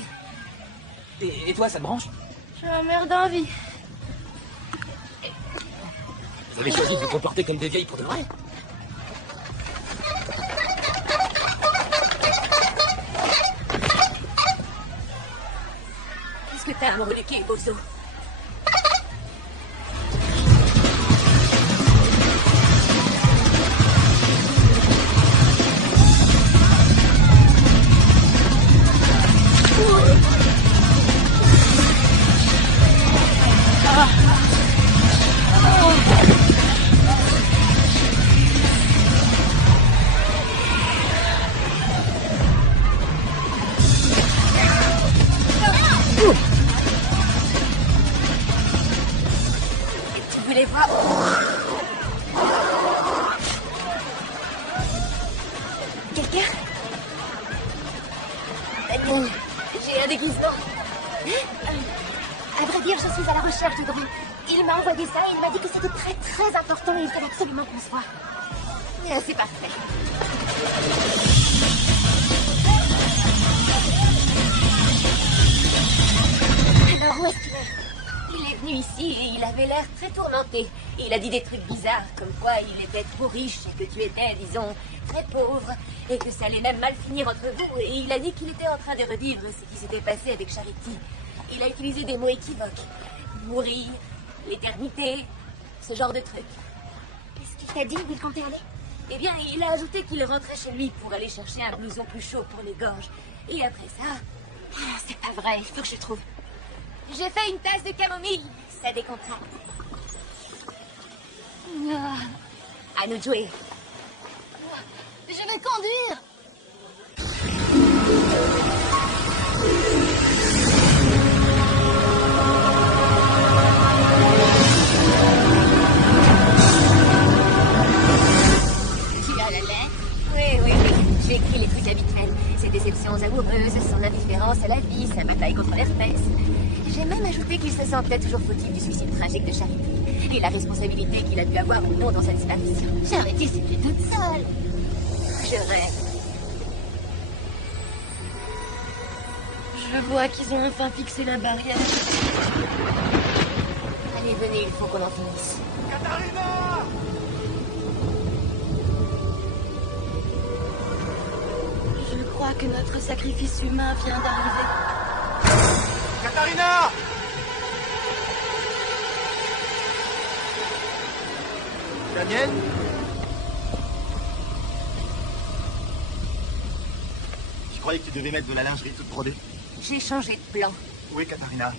Et toi, ça te branche? J'ai un merde d'envie. Vous avez choisi de vous comporter comme des vieilles pour de vrai? Qu'est-ce que t'as amoureux du quai, Bozo? Tu voulais voir? Quelqu'un? Daniel, j'ai un déguisement. À vrai dire, je suis à la recherche de Drew. Il m'a envoyé ça et il m'a dit que c'était très très important et il fallait absolument qu'on se voit. C'est parfait. Alors où est-ce qu'il est? Il est venu ici et il avait l'air très tourmenté. Il a dit des trucs bizarres, comme quoi il était trop riche et que tu étais, disons, très pauvre, et que ça allait même mal finir entre vous. Et il a dit qu'il était en train de revivre ce qui s'était passé avec Charity. Il a utilisé des mots équivoques. Mourir, l'éternité, ce genre de trucs. Qu'est-ce qu'il t'a dit où il comptait aller? Eh bien, il a ajouté qu'il rentrait chez lui pour aller chercher un blouson plus chaud pour les gorges. Et après ça... Ah, c'est pas vrai, il faut que je trouve. J'ai fait une tasse de camomille. Ça décontracte. À nous de jouer. Je vais conduire. Tu as la lettre? Oui. J'ai écrit les trucs habituels. Ses déceptions amoureuses, son indifférence à la vie, sa bataille contre l'herpès. J'ai même ajouté qu'il se sentait toujours fautif du suicide tragique de Charity. Et la responsabilité qu'il a dû avoir ou non dans sa disparition. Charity, c'était toute seule. Je rêve. Je vois qu'ils ont enfin fixé la barrière. Allez, venez, il faut qu'on en finisse. Katharina! Je crois que notre sacrifice humain vient d'arriver. Katharina! Daniel? Je croyais que tu devais mettre de la lingerie toute brodée. J'ai changé de plan. Où est Katharina?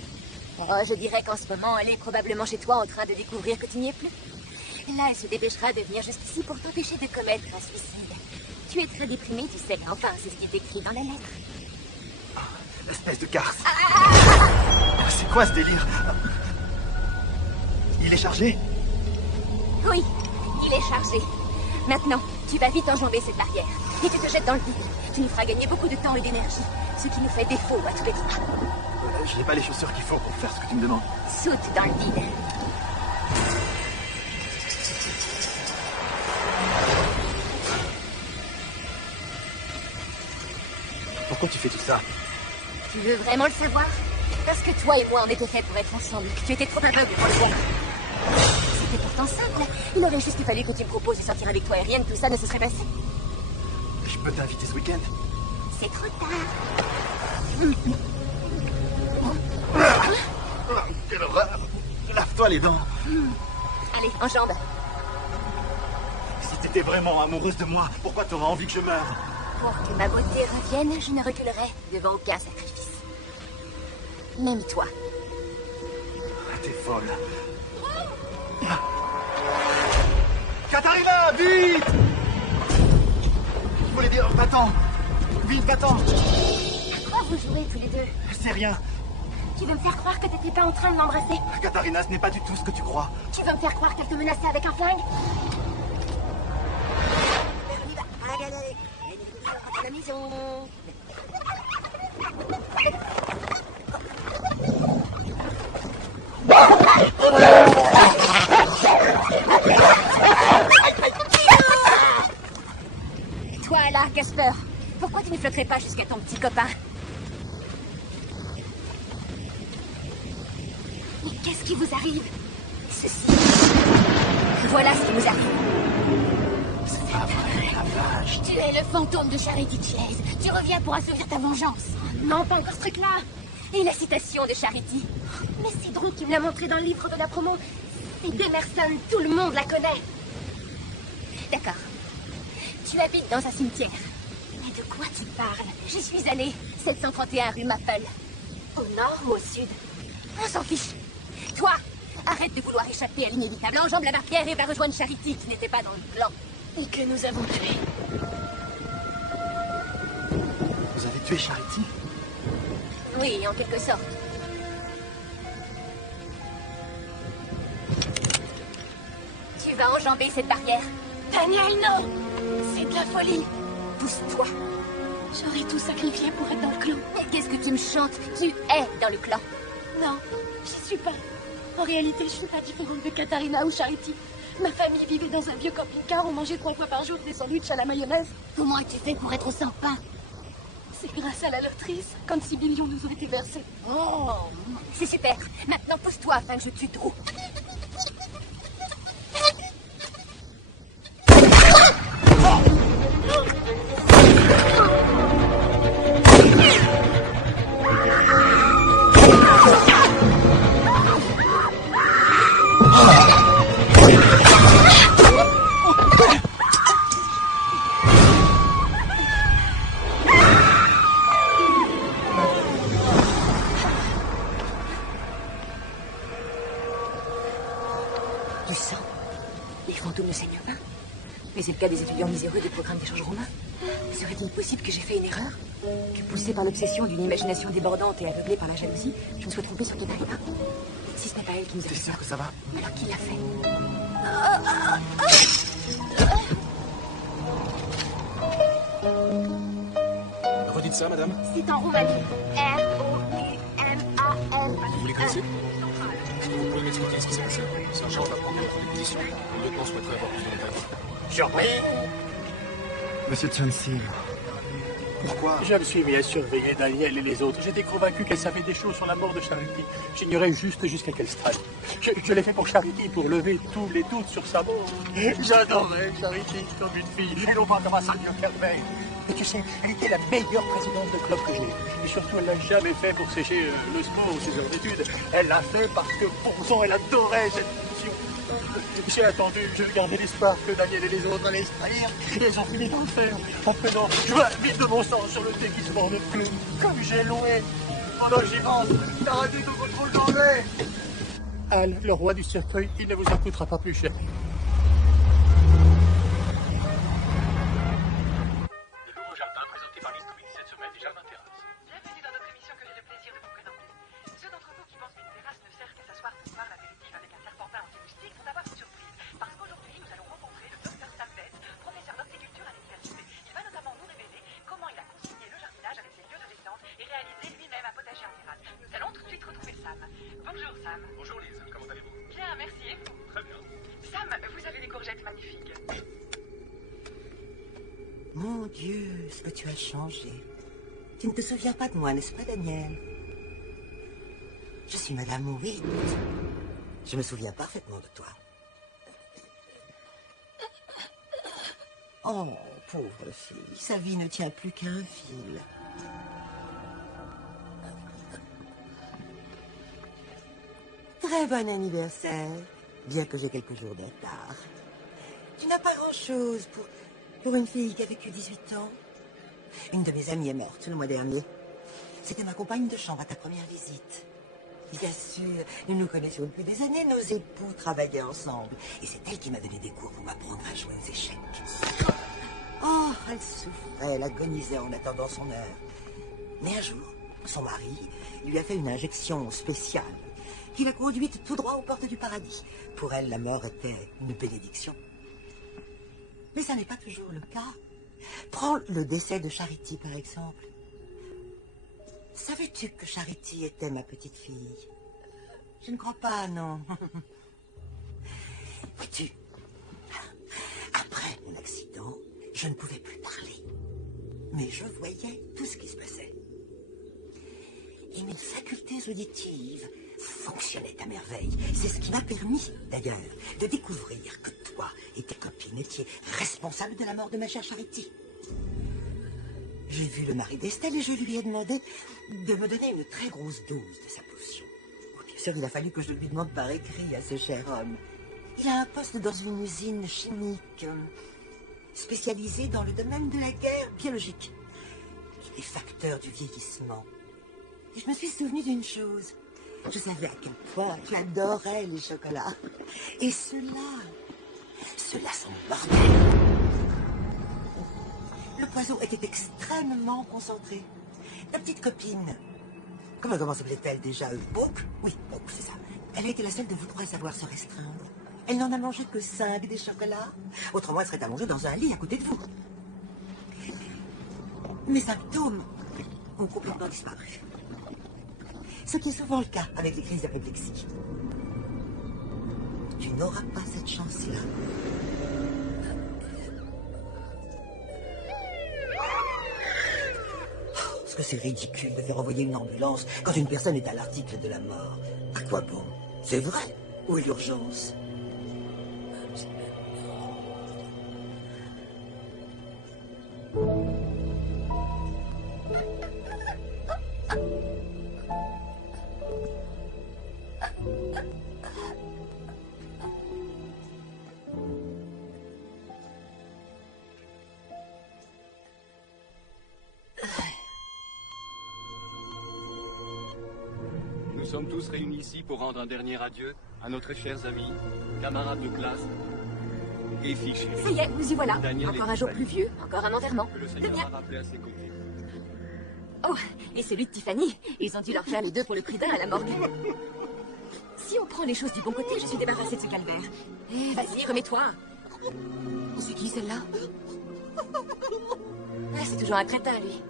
Oh, je dirais qu'en ce moment, elle est probablement chez toi en train de découvrir que tu n'y es plus. Là, elle se dépêchera de venir jusqu'ici pour t'empêcher de commettre un suicide. Tu es très déprimé, tu sais. Enfin, c'est ce qui est écrit dans la lettre. Espèce de garce. C'est quoi ce délire? Il est chargé? Oui, il est chargé. Maintenant, tu vas vite enjamber cette barrière. Et tu te jettes dans le vide. Tu nous feras gagner beaucoup de temps et d'énergie. Ce qui nous fait défaut à tous les cas. Je n'ai pas les chaussures qu'il faut pour faire ce que tu me demandes. Saute dans le vide. Pourquoi tu fais tout ça? Tu veux vraiment le savoir? Parce que toi et moi, on était faits pour être ensemble. Tu étais trop aveugle pour le voir. C'était pourtant simple. Il aurait juste fallu que tu me proposes de sortir avec toi et rien de tout ça ne se serait passé. Je peux t'inviter ce week-end? C'est trop tard. Quelle horreur! Lave-toi les dents! Allez, en jambes. Si t'étais vraiment amoureuse de moi, pourquoi t'aurais envie que je meure? Pour que ma beauté revienne, je ne reculerai devant aucun sacrifice. Même toi. Ah, t'es folle. Katharina, vite! Je voulais dire, va-t'en! Vite, va-t'en! À quoi vous jouez tous les deux? C'est rien. Tu veux me faire croire que t'étais pas en train de l'embrasser? Katharina, ce n'est pas du tout ce que tu crois. Tu veux me faire croire qu'elle te menaçait avec un flingue? À la maison. Toi là, Casper, pourquoi tu ne flotterais pas jusqu'à ton petit copain? Mais qu'est-ce qui vous arrive? Ceci. Voilà ce qui nous arrive. C'est pas vrai, la vache. Tu es le fantôme de Charity Chase. Tu reviens pour assouvir ta vengeance. Non, pas encore ce truc-là. Et la citation de Charity. Mais c'est Drew qui me l'a montré dans le livre de la promo. C'est d'Emerson, tout le monde la connaît. D'accord. Tu habites dans un cimetière. Mais de quoi tu parles? J'y suis allée. 731 rue Maple. Au nord ou au sud? On s'en fiche. Toi, arrête de vouloir échapper à l'inévitable. Enjambe la barrière et va rejoindre Charity qui n'était pas dans le plan. Et que nous avons tué. Vous avez tué Charity? Oui, en quelque sorte. Tu vas enjamber cette barrière. Daniel, non! C'est de la folie. Pousse-toi. J'aurais tout sacrifié pour être dans le clan. Mais qu'est-ce que tu me chantes? Tu es dans le clan. Non, j'y suis pas. En réalité, je suis pas différente de Katharina ou Charity. Ma famille vivait dans un vieux camping-car, on mangeait 3 fois par jour des sandwichs à la mayonnaise. Comment as-tu fait pour être sans pain? C'est grâce à la loterise, quand 6 millions nous ont été versés. Oh, c'est super. Maintenant, pousse-toi afin que je tue Drew. Du sang. Les fantômes ne saignent pas. Mais c'est le cas des étudiants miséreux des programmes d'échange romain. Serait-il possible que j'ai fait une erreur? Que poussé par l'obsession d'une imagination débordante et aveuglé par la jalousie, je me sois trompée sur Katharina? Si ce n'est pas elle qui nous a T'es fait ça, sûr que ça va? alors qui l'a fait? Redites ça, madame. C'est en Roumanie. R-O-U-M-A-N. Vous les connaissez? Est-ce que vous pouvez m'expliquer ce qui s'est passé? Sergent va prendre votre déposition. Le lieutenant souhaiterait avoir plus de détails. Surpris? Monsieur Chauncey, pourquoi? Je me suis mis à surveiller Daniel et les autres. J'étais convaincu qu'elle savait des choses sur la mort de Charity. J'ignorais juste jusqu'à quel stade. Je l'ai fait pour Charity, pour lever tous les doutes sur sa mort. J'adorais Charity comme une fille, et non pas comme un sale vieux Kermel. Mais tu sais, elle était la meilleure présidente de club que j'ai. Et surtout, elle l'a jamais fait pour sécher le sport ou ses heures d'études. Elle l'a fait parce que, pourtant, elle adorait cette mission. J'ai attendu, je gardais l'espoir que Daniel et les autres allaient se trahir. Et ils ont fini par le faire. En prenant vite de mon sang sur le déguisement de clown. Comme j'ai loué. Pendant que j'y pense, arrêtez de votre rôle d'anglais. Al, le roi du cercueil, il ne vous en coûtera pas plus cher. Le nouveau jardin présenté par l'Historie cette semaine des jardins terrasses. Bienvenue dans notre émission que j'ai le plaisir de vous présenter. Ceux d'entre vous qui pensent qu'une terrasse ne sert qu'à s'asseoir pour boire l'apéritif avec un serpentin anti-moustique vont avoir une surprise. Parce qu'aujourd'hui, nous allons rencontrer le docteur Sam Betts, professeur d'horticulture à l'université. Il va notamment nous révéler comment il a consigné le jardinage avec ses lieux de descente et réalisé lui-même un potager en terrasse. Nous allons tout de suite retrouver Sam. Bonjour Sam. Bonjour Lise, comment allez-vous? Bien, merci et vous? Très bien. Sam, vous avez des courgettes magnifiques. Mon Dieu, ce que tu as changé. Tu ne te souviens pas de moi, n'est-ce pas, Daniel? Je suis Madame Witt. Je me souviens parfaitement de toi. Oh, pauvre fille, sa vie ne tient plus qu'à un fil. Très bon anniversaire, bien que j'ai quelques jours de retard. Tu n'as pas grand-chose pour une fille qui a vécu 18 ans. Une de mes amies est morte le mois dernier. C'était ma compagne de chambre à ta première visite. Bien sûr, nous nous connaissions depuis des années, nos époux travaillaient ensemble. Et c'est elle qui m'a donné des cours pour m'apprendre à jouer aux échecs. Oh, elle souffrait, elle agonisait en attendant son heure. Mais un jour, son mari lui a fait une injection spéciale qui l'a conduite tout droit aux portes du paradis. Pour elle, la mort était une bénédiction. Mais ça n'est pas toujours le cas. Prends le décès de Charity, par exemple. Savais-tu que Charity était ma petite fille? Je ne crois pas, non. Vois-tu, après mon accident, je ne pouvais plus parler. Mais je voyais tout ce qui se passait. Et mes facultés auditives fonctionnaient à merveille. C'est ce qui m'a permis, d'ailleurs, de découvrir que toi et tes copines étiez responsables de la mort de ma chère Charity. J'ai vu le mari d'Estelle et je lui ai demandé de me donner une très grosse dose de sa potion. Oh, bien sûr, il a fallu que je lui demande par écrit à ce cher homme. Il a un poste dans une usine chimique spécialisée dans le domaine de la guerre biologique et des facteurs du vieillissement. Et je me suis souvenu d'une chose. Je savais à quel point j'adorais les chocolats. Et ceux-là sont mortels. Le poison était extrêmement concentré. Ta petite copine, comment s'appelait-elle déjà? Oak? Oui, Oak, c'est ça. Elle a été la seule de vous trois à savoir se restreindre. Elle n'en a mangé que 5 des chocolats. Autrement, elle serait allongée dans un lit à côté de vous. Mes symptômes ont complètement disparu. Ce qui est souvent le cas avec les crises d'apoplexie. Tu n'auras pas cette chance-là. Parce que c'est ridicule de faire envoyer une ambulance quand une personne est à l'article de la mort. À quoi bon? C'est vrai. Où est l'urgence? Nous sommes tous réunis ici pour rendre un dernier adieu à nos très chers amis, camarades de classe et fichiers. Ça y est, nous y voilà. Daniel Encore un jour pluvieux, encore un enterrement. Que le C'est Seigneur bien. a rappelé à ses côtés. Oh, et celui de Tiffany. Ils ont dû leur faire les deux pour le prix d'un à la morgue. Si on prend les choses du bon côté, je suis débarrassée de ce calvaire. Eh, vas-y, remets-toi. C'est qui celle-là? Ah, c'est toujours un crétin, lui.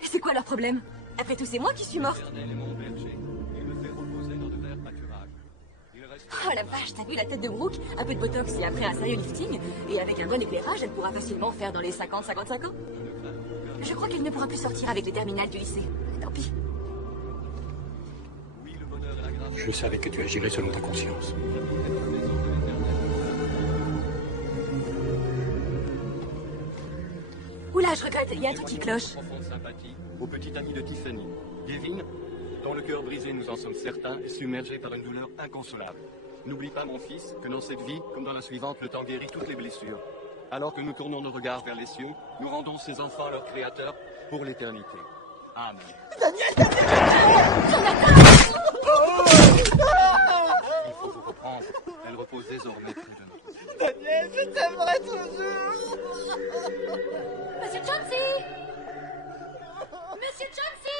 C'est quoi leur problème? Après tout, c'est moi qui suis morte. L'Éternel est mon berger, il me fait reposer dans de verts pâturages. Il reste... Oh la vache, t'as vu la tête de Brooke? Un peu de botox et après un sérieux lifting. Et avec un bon éclairage, elle pourra facilement faire dans les 50-55 ans. Je crois qu'elle ne pourra plus sortir avec les terminales du lycée. Tant pis. Je savais que tu agirais selon ta conscience. Oula, je regrette, il y a un truc qui cloche. Profonde sympathie au petit ami de Tiffany, Kevin, dont le cœur brisé, nous en sommes certains, est submergé par une douleur inconsolable. N'oublie pas, mon fils, que dans cette vie, comme dans la suivante, le temps guérit toutes les blessures. Alors que nous tournons nos regards vers les cieux, nous rendons ces enfants leur créateur pour l'éternité. Amen. Daniel, Il faut vous reprendre. Elle repose désormais près de nous. Daniel, je t'aimerai toujours. Monsieur Chauncey! Monsieur Chauncey!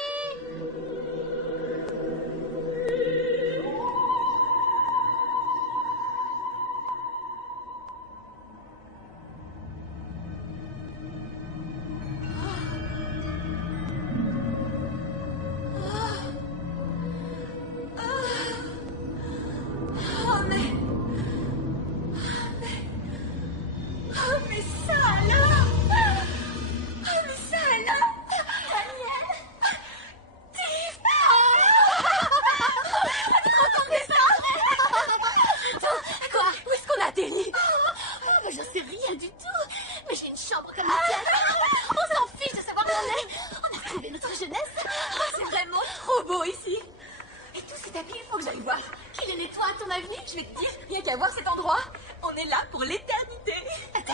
Jackie, il faut que j'aille voir. Qu'il est nettoie, à ton avis? Je vais te dire, rien qu'à voir cet endroit, on est là pour l'éternité. Attends,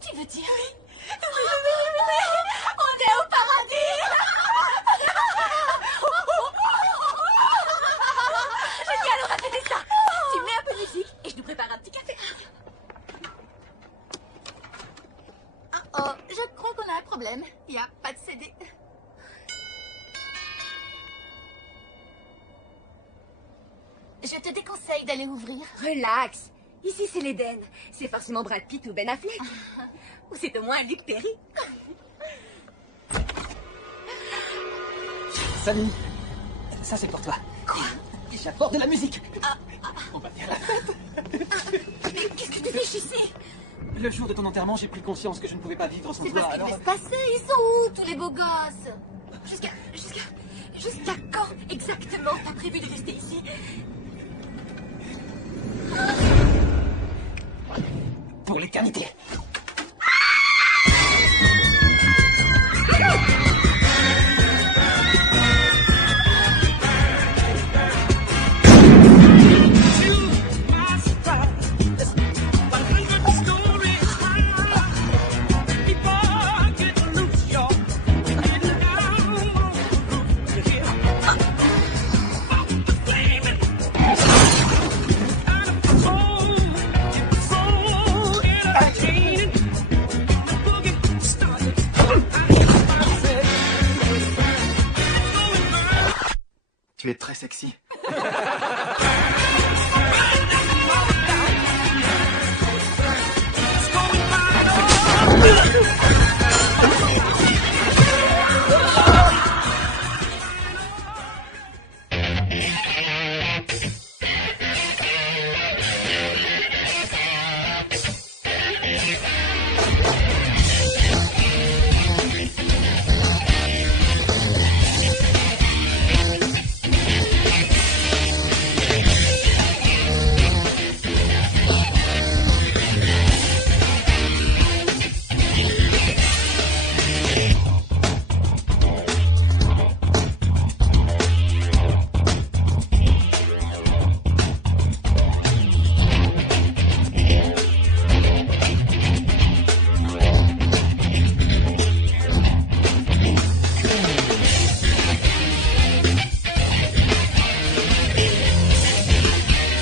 tu veux dire? Oui. On est au paradis. Génial, on va fêter ça. Tu mets un peu de musique et je nous prépare un petit café. Oh, je crois qu'on a un problème. Il n'y a pas de CD. Je te déconseille d'aller ouvrir. Relax. Ici, c'est l'Éden. C'est forcément Brad Pitt ou Ben Affleck. Ou c'est au moins Luc Perry. Salut. Ça, c'est pour toi. Quoi? J'apporte de la musique. On va faire la fête. Mais qu'est-ce que tu fais ici? Le jour de ton enterrement, j'ai pris conscience que je ne pouvais pas vivre sans C'est toi, parce qu'il alors... devait se passer. Ils sont où, tous les beaux gosses? Jusqu'à quand exactement t'as prévu de rester ici? Pour l'éternité.